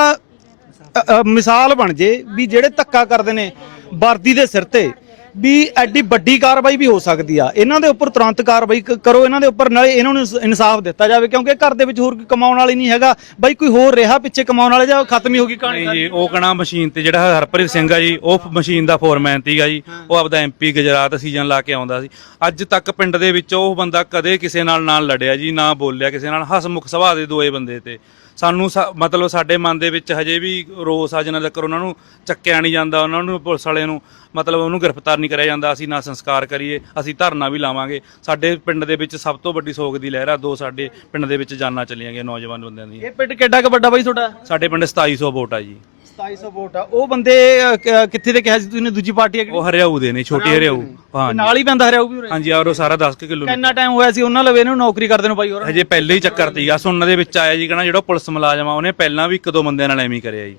ਮਿਸਾਲ ਬਣ ਜੇ ਵੀ ਜਿਹੜੇ ਧੱਕਾ ਕਰਦੇ ਨੇ ਵਰਦੀ ਦੇ ਸਿਰ ਤੇ। ਵੀ ਐਡੀ ਵੱਡੀ ਕਾਰਵਾਈ ਵੀ ਹੋ ਸਕਦੀ ਆ। ਇਹਨਾਂ ਦੇ ਉੱਪਰ ਤੁਰੰਤ ਕਾਰਵਾਈ ਕ- ਕਰੋ ਇਹਨਾਂ ਦੇ ਉੱਪਰ ਨਾਲੇ ਇਹਨਾਂ ਨੂੰ ਇਨਸ- ਇਨਸਾਫ ਦਿੱਤਾ ਜਾਵੇ ਕਿਉਂਕਿ ਘਰ ਦੇ ਵਿੱਚ ਹੋਰ ਕੋਈ ਕਮਾਉਣ ਵਾਲੀ ਨਹੀਂ ਹੈਗਾ। ਬਾਈ ਕੋਈ ਹੋਰ ਰਿਹਾ ਪਿੱਛੇ ਕਮਾਉਣ ਵਾਲੇ ਜਾਂ ਖਤਮ ਹੀ ਹੋ ਗਈ ਕਹਾਣੀ ਨਹੀਂ ਜੀ ਉਹ ਕਣਾ ਮਸ਼ੀਨ ਤੇ ਜਿਹੜਾ ਹਰਪ੍ਰੀਤ ਸਿੰਘ ਆ ਜੀ ਉਹ ਮਸ਼ੀਨ ਦਾ ਫੋਰਮੈਨ ਸੀਗਾ ਜੀ। ਉਹ ਆਪਦਾ ਐਮਪੀ ਗੁਜਰਾਤ ਸੀਜ਼ਨ ਲਾ ਕੇ ਆਉਂਦਾ ਸੀ। ਅੱਜ ਤੱਕ ਪਿੰਡ ਦੇ ਵਿੱਚ ਉਹ ਬੰਦਾ ਕਦੇ ਕਿਸੇ ਨਾਲ ਨਾ ਲੜਿਆ ਜੀ ਨਾ ਬੋਲਿਆ ਕਿਸੇ ਨਾਲ। ਹਸਮੁਖ ਸੁਭਾਅ ਦੇ ਦੋਏ ਬੰਦੇ ਤੇ। ਸਾਨੂੰ ਮਤਲਬ ਸਾਡੇ ਮਨ ਦੇ ਵਿੱਚ ਹਜੇ ਵੀ ਰੋਸ ਆ ਜਿੰਨਾ ਤੱਕ ਉਹਨਾਂ ਨੂੰ ਚੱਕਿਆ ਨਹੀਂ ਜਾਂਦਾ ਉਹਨਾਂ ਨੂੰ ਪੁਲਿਸ ਵਾਲਿਆਂ ਨੂੰ ਮਤਲਬ ਉਹਨੂੰ ਗ੍ਰਿਫਤਾਰ ਨਹੀਂ ਕਰਿਆ ਜਾਂਦਾ ਅਸੀਂ ਨਾ ਸੰਸਕਾਰ ਕਰੀਏ ਅਸੀਂ ਧਰਨਾ ਵੀ ਲਾਵਾਂਗੇ। ਸਾਡੇ ਪਿੰਡ ਦੇ ਵਿੱਚ ਸਭ ਤੋਂ ਵੱਡੀ ਸੋਗ ਦੀ ਲਹਿਰ ਆ ਦੋ ਸਾਡੇ ਪਿੰਡ ਦੇ ਵਿੱਚ ਜਾਨਾਂ ਚਲੀਆਂ ਗਈਆਂ ਨੌਜਵਾਨ ਬੰਦਿਆਂ ਦੀਆਂ। ਇਹ ਪਿੰਡ ਕਿੱਡਾ ਕੁ ਵੱਡਾ ਬਾਈ ਤੁਹਾਡਾ? ਸਾਡੇ ਪਿੰਡ 2700 ਵੋਟ ਆ ਜੀ। 2700 ਵੋਟ ਆ। ਉਹ ਬੰਦੇ ਅ, ਕ- ਕਿੱਥੇ ਦੇ ਕਿਹਾ ਸੀ ਤੁਸੀਂ? ਨੇ ਦੂਜੀ ਪਾਰਟੀ ਆ ਕਿਹੜੀ? ਉਹ ਹਰਿਆਊ ਦੇ ਨੇ ਛੋਟੀ ਹਰਿਆਊ ਹਾਂ ਜੀ। ਨਾਲ ਹੀ ਪੈਂਦਾ ਹਰਿਆਊ ਵੀ ਉਰੇ? ਹਾਂਜੀ ਔਰ ਉਹ ਸਾਰਾ 10 ਕਿਲੋ ਕਿੰਨਾ ਟਾਈਮ ਹੋਇਆ ਸੀ? ਉਹਨਾਂ ਲਵੇ ਇਹਨੂੰ ਨੌਕਰੀ ਕਰਦੇ ਨੂੰ ਬਾਈ ਹੋਰ। ਹਜੇ ਪਹਿਲੇ ਹੀ ਚੱਕਰ ਤੀਗਾ ਸੁਣਨ ਦੇ ਵਿੱਚ ਆਇਆ ਜੀ ਕਹਿੰਦਾ ਜਿਹੜਾ ਪੁਲਿਸ ਮੁਲਾਜ਼ਮ ਆ ਉਹਨੇ ਪਹਿਲਾਂ ਵੀ ਇੱਕ ਦੋ ਬੰਦਿਆਂ ਨਾਲ ਐਵੇਂ ਹੀ ਕਰਿਆ ਜੀ।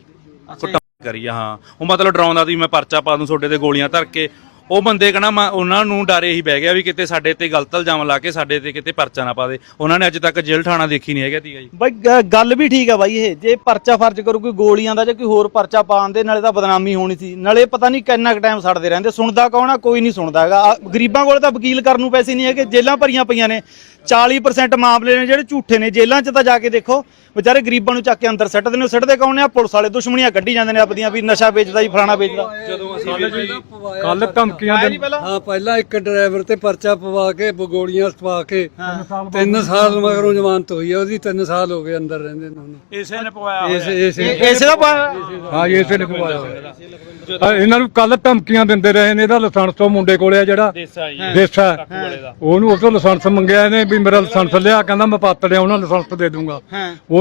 ਕੁੱਟਮਾਰ ਕਰੀ ਆ ਹਾਂ। ਉਹ ਮਤਲਬ ਡਰਾਉਂਦਾ ਸੀ ਮੈਂ ਪਰਚਾ ਪਾ ਦੂੰ ਤੁਹਾਡੇ ਤੇ ਗੋਲੀਆਂ ਧਰ ਕੇ। ਉਹ ਬੰਦੇ ਕਹਿੰਦਾ ਮੈਂ ਉਹਨਾਂ ਨੂੰ ਡਰੇ ਹੀ ਬਹਿ ਗਿਆ ਵੀ ਕਿਤੇ ਸਾਡੇ ਤੇ ਗਲਤ ਇਲਜ਼ਾਮ ਲਾ ਕੇ ਸਾਡੇ ਤੇ ਕਿਤੇ ਪਰਚਾ ਨਾ ਪਾ ਦੇ। ਉਹਨਾਂ ਨੇ ਅੱਜ ਤੱਕ ਜੇਲ੍ਹ ਥਾਣਾ ਦੇਖੀ ਨਹੀਂ ਹੈਗਾ ਤੀਗਾ ਜੀ। ਬਾਈ, ਗ- ਗੱਲ ਵੀ ਠੀਕ ਆ ਬਾਈ ਇਹ। ਜੇ ਪਰਚਾ ਫਰਜ਼ ਕਰੂ ਕੋਈ ਗੋਲੀਆਂ ਦਾ ਜਾਂ ਕੋਈ ਹੋਰ ਪਰਚਾ ਪਾਉਣ ਦੇ, ਨਾਲੇ ਤਾਂ ਬਦਨਾਮੀ ਹੋਣੀ ਸੀ। ਨਾਲੇ ਪਤਾ ਨਹੀਂ ਕਿੰਨਾ ਕੁ ਟਾਈਮ ਸੜਦੇ ਰਹਿੰਦੇ। ਸੁਣਦਾ ਕੌਣ ਆ? ਕੋਈ ਨਹੀਂ ਸੁਣਦਾ ਹੈਗਾ। ਆਹ ਗਰੀਬਾਂ ਕੋਲ ਤਾਂ ਵਕੀਲ ਕਰਨ ਨੂੰ ਪੈਸੇ ਨਹੀਂ ਹੈਗੇ। ਜੇਲ੍ਹਾਂ ਭਰੀਆਂ ਪਈਆਂ ਨੇ। 40% ਮਾਮਲੇ ਨੇ ਜਿਹੜੇ ਝੂਠੇ ਨੇ। ਜੇਲ੍ਹਾਂ 'ਚ ਤਾਂ ਜਾ ਕੇ ਦੇਖੋ। ਵਿਚਾਰੇ ਗਰੀਬਾਂ ਨੂੰ ਚੱਕ ਕੇ ਅੰਦਰ ਸੱਟਦੇ ਨੇ ਸੱਟਦੇ ਕੌਣ ਨੇ? ਆ ਪੁਲਿਸ ਵਾਲੇ ਦੁਸ਼ਮਣੀਆਂ ਕੱਢੀ ਜਾਂਦੇ ਨੇ ਆਪਦੀਆਂ ਵੀ ਨਸ਼ਾ ਵੇਚਦਾ ਜੀ ਫਲਾਣਾ ਵੇਚਦਾ। ਜਦੋਂ ਅਸੀਂ ਕੱਲ ਧਮਕੀਆਂ ਪਹਿਲਾਂ? ਹਾਂ ਪਹਿਲਾਂ ਇੱਕ ਡਰਾਈਵਰ ਤੇ ਪਰਚਾ ਪਵਾ ਕੇ ਗੋਲੀਆਂ ਪਵਾ ਕੇ ਤਿੰਨ ਸਾਲ ਮਗਰੋਂ ਜ਼ਮਾਨਤ ਹੋਈ ਹੈ ਉਹਦੀ ਤਿੰਨ ਸਾਲ ਹੋ ਗਏ ਅੰਦਰ ਰਹਿੰਦੇ ਨੂੰ ਉਹਨੂੰ। ਇਸੇ ਨੇ ਪਵਾਇਆ ਇਸ ਇਸ ਇਸੇ ਦਾ ਪਾ- ਹਾਂ ਜੀ ਇਸੇ ਨੇ ਹੋਇਆ। ਹਾਂ, ਇਹਨਾਂ ਨੂੰ ਕੱਲ ਧਮਕੀਆਂ ਦਿੰਦੇ ਰਹੇ ਨੇ ਇਹਦਾ ਲਾਇਸੈਂਸ ਤੋਂ ਮੁੰਡੇ ਕੋਲੇ ਆ ਜਿਹੜਾ। ਦੇਸਾ ਜੀ। ਦੇਸਾ। ਉਹਨੂੰ ਉਹ ਤੋਂ ਲਾਇਸੈਂਸ ਮੰਗਿਆ ਇਹਨੇ ਵੀ ਮੇਰਾ ਲਾਇਸੈਂਸ ਲਿਆ ਕਹਿੰਦਾ ਮੈਂ ਪਾਤੜਿਆ ਉਹਨਾਂ ਲਾਇਸੈਂਸ ਦੇ ਦੂੰਗਾ।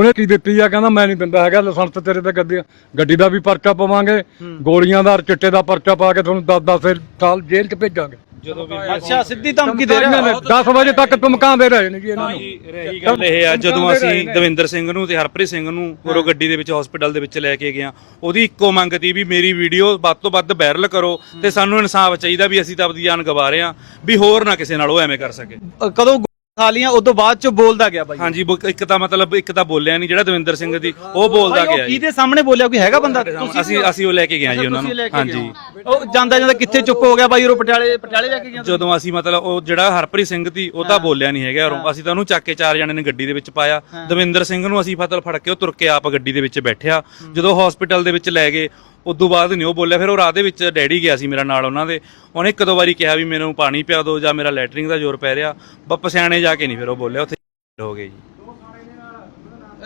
ਉਹਨੇ ਕੀ ਦਿੱਤੀ ਆ? ਕਹਿੰਦਾ ਮੈਂ ਨਹੀਂ ਦਿੰਦਾ ਹੈਗਾ ਲਾਇਸੈਂਸ ਤੇਰੇ ਤੇ ਗੱਡੀ ਗੱਡੀ ਦਾ ਵੀ ਪਰਚਾ ਪਵਾਂਗੇ ਗੋਲੀਆਂ ਦਾ ਔਰ ਚਿੱਟੇ ਦਾ ਪਰਚਾ ਪਾ ਕੇ ਤੁਹਾਨੂੰ 10 10 ਸਾਲ ਜੇਲ੍ਹ 'ਚ ਭੇਜਾਂਗੇ। ਜਦੋਂ ਵੀ ਅੱਛਾ ਸਿੱਧੀ ਧਮਕੀ ਦੇ ਰਿਹਾ 10 ਵਜੇ ਤੱਕ ਧਮਕਾਉਂਦੇ ਰਹੇ ਨੇ ਜੀ ਇਹਨਾਂ ਨੂੰ। ਰਹੀ ਗੱਲ ਇਹ ਆ ਜਦੋਂ ਅਸੀਂ ਦਵਿੰਦਰ ਸਿੰਘ ਨੂੰ ਤੇ ਹਰਪ੍ਰੀਤ ਸਿੰਘ ਨੂੰ ਉਰੋ ਗੱਡੀ ਦੇ ਵਿੱਚ ਹਸਪੀਟਲ ਦੇ ਵਿੱਚ ਲੈ ਕੇ ਗਿਆ ਉਹਦੀ ਇੱਕੋ ਮੰਗ ਤੀ ਵੀ ਮੇਰੀ ਵੀਡੀਓ ਵੱਧ ਤੋਂ ਵੱਧ ਵਾਇਰਲ ਕਰੋ ਤੇ ਸਾਨੂੰ ਇਨਸਾਫ ਚਾਹੀਦਾ ਵੀ ਅਸੀਂ ਤਾਂ ਆਪਣੀ ਜਾਨ ਗਵਾ ਰਹੇ ਹਾਂ ਵੀ ਹੋਰ ਨਾ ਕਿਸੇ ਨਾਲ ਉਹ ਐਵੇਂ ਕਰ ਸਕੇ। ਕਦੋਂ ਖਾ ਲੀਆਂ ਉਦੋਂ ਬਾਅਦ ਚ ਬੋਲਦਾ ਗਿਆ ਬਾਈ ਹਾਂਜੀ ਬੋ- ਇੱਕ ਤਾਂ ਮਤਲਬ ਇੱਕ ਤਾਂ ਬੋਲਿਆ ਨਹੀਂ ਜਿਹੜਾ ਦਵਿੰਦਰ ਸਿੰਘ ਦੀ ਉਹ ਬੋਲਦਾ ਬਾਈ, ਉਹ ਗਿਆ ਜੀ। ਕਿਹਦੇ ਸਾਹਮਣੇ ਬੋਲਿਆ ਕੋਈ ਹੈਗਾ ਬੰਦਾ? ਅਸੀਂ ਅਸੀਂ ਉਹ ਲੈ ਕੇ ਗਏ ਜੀ ਉਹਨਾਂ ਤੁਸੀਂ ਨੂੰ। ਲੈ ਕੇ ਹਾਂਜੀ। ਗਏ ਹੋ। ਉਹ ਜਾਂਦਾ ਜਾਂਦਾ ਕਿੱਥੇ ਚੁੱਪ ਹੋ ਗਿਆ ਬਾਈ ਉਹ ਪਟਿਆਲੇ ਪਟਿਆਲੇ ਲੈ ਕੇ ਗਿਆ ਜਦੋਂ ਅਸੀਂ ਮਤਲਬ ਉਹ ਜਿਹੜਾ ਹਰਪ੍ਰੀਤ ਸਿੰਘ ਸੀ ਉਹ ਤਾਂ ਬੋਲਿਆ ਨਹੀਂ ਹੈਗਾ। ਉਰੋਂ ਅਸੀਂ ਤਾਂ ਉਹਨੂੰ ਚੱਕ ਕੇ ਚਾਰ ਜਣੇ ਨੇ ਗੱਡੀ ਦੇ ਵਿੱਚ ਪਾਇਆ। ਦਵਿੰਦਰ ਸਿੰਘ ਨੂੰ ਅਸੀਂ ਫਤਲ ਫੜ ਕੇ ਉਹ ਤੁਰ ਕੇ ਆਪ ਗੱਡੀ ਦੇ ਵਿੱਚ ਬੈਠਿਆ। ਜਦੋਂ ਹਸਪੀਟਲ ਦੇ ਵਿੱਚ ਲੈ ਗਏ ਉਦੋਂ ਬਾਅਦ ਨਹੀਂ ਉਹ ਬੋਲਿਆ ਫਿਰ ਉਹ ਰਾਹ ਦੇ ਵਿੱਚ ਡੈਡੀ ਗਿਆ ਸੀ ਮੇਰਾ ਨਾਲ ਉਹਨਾਂ ਦੇ। ਉਹਨੇ ਇੱਕ ਦੋ ਵਾਰੀ ਕਿਹਾ ਵੀ ਮੈਨੂੰ ਪਾਣੀ ਪਿਆ ਦਿਓ ਜਾਂ ਮੇਰਾ ਲੈਟਰਿੰਗ ਦਾ ਜ਼ੋਰ ਪੈ ਰਿਹਾ। ਬੱਪ ਸਿਆਣੇ ਜਾ ਕੇ ਨਹੀਂ ਫਿਰ ਉਹ ਬੋਲਿਆ ਉੱਥੇ ਹੋ ਗਏ ਜੀ।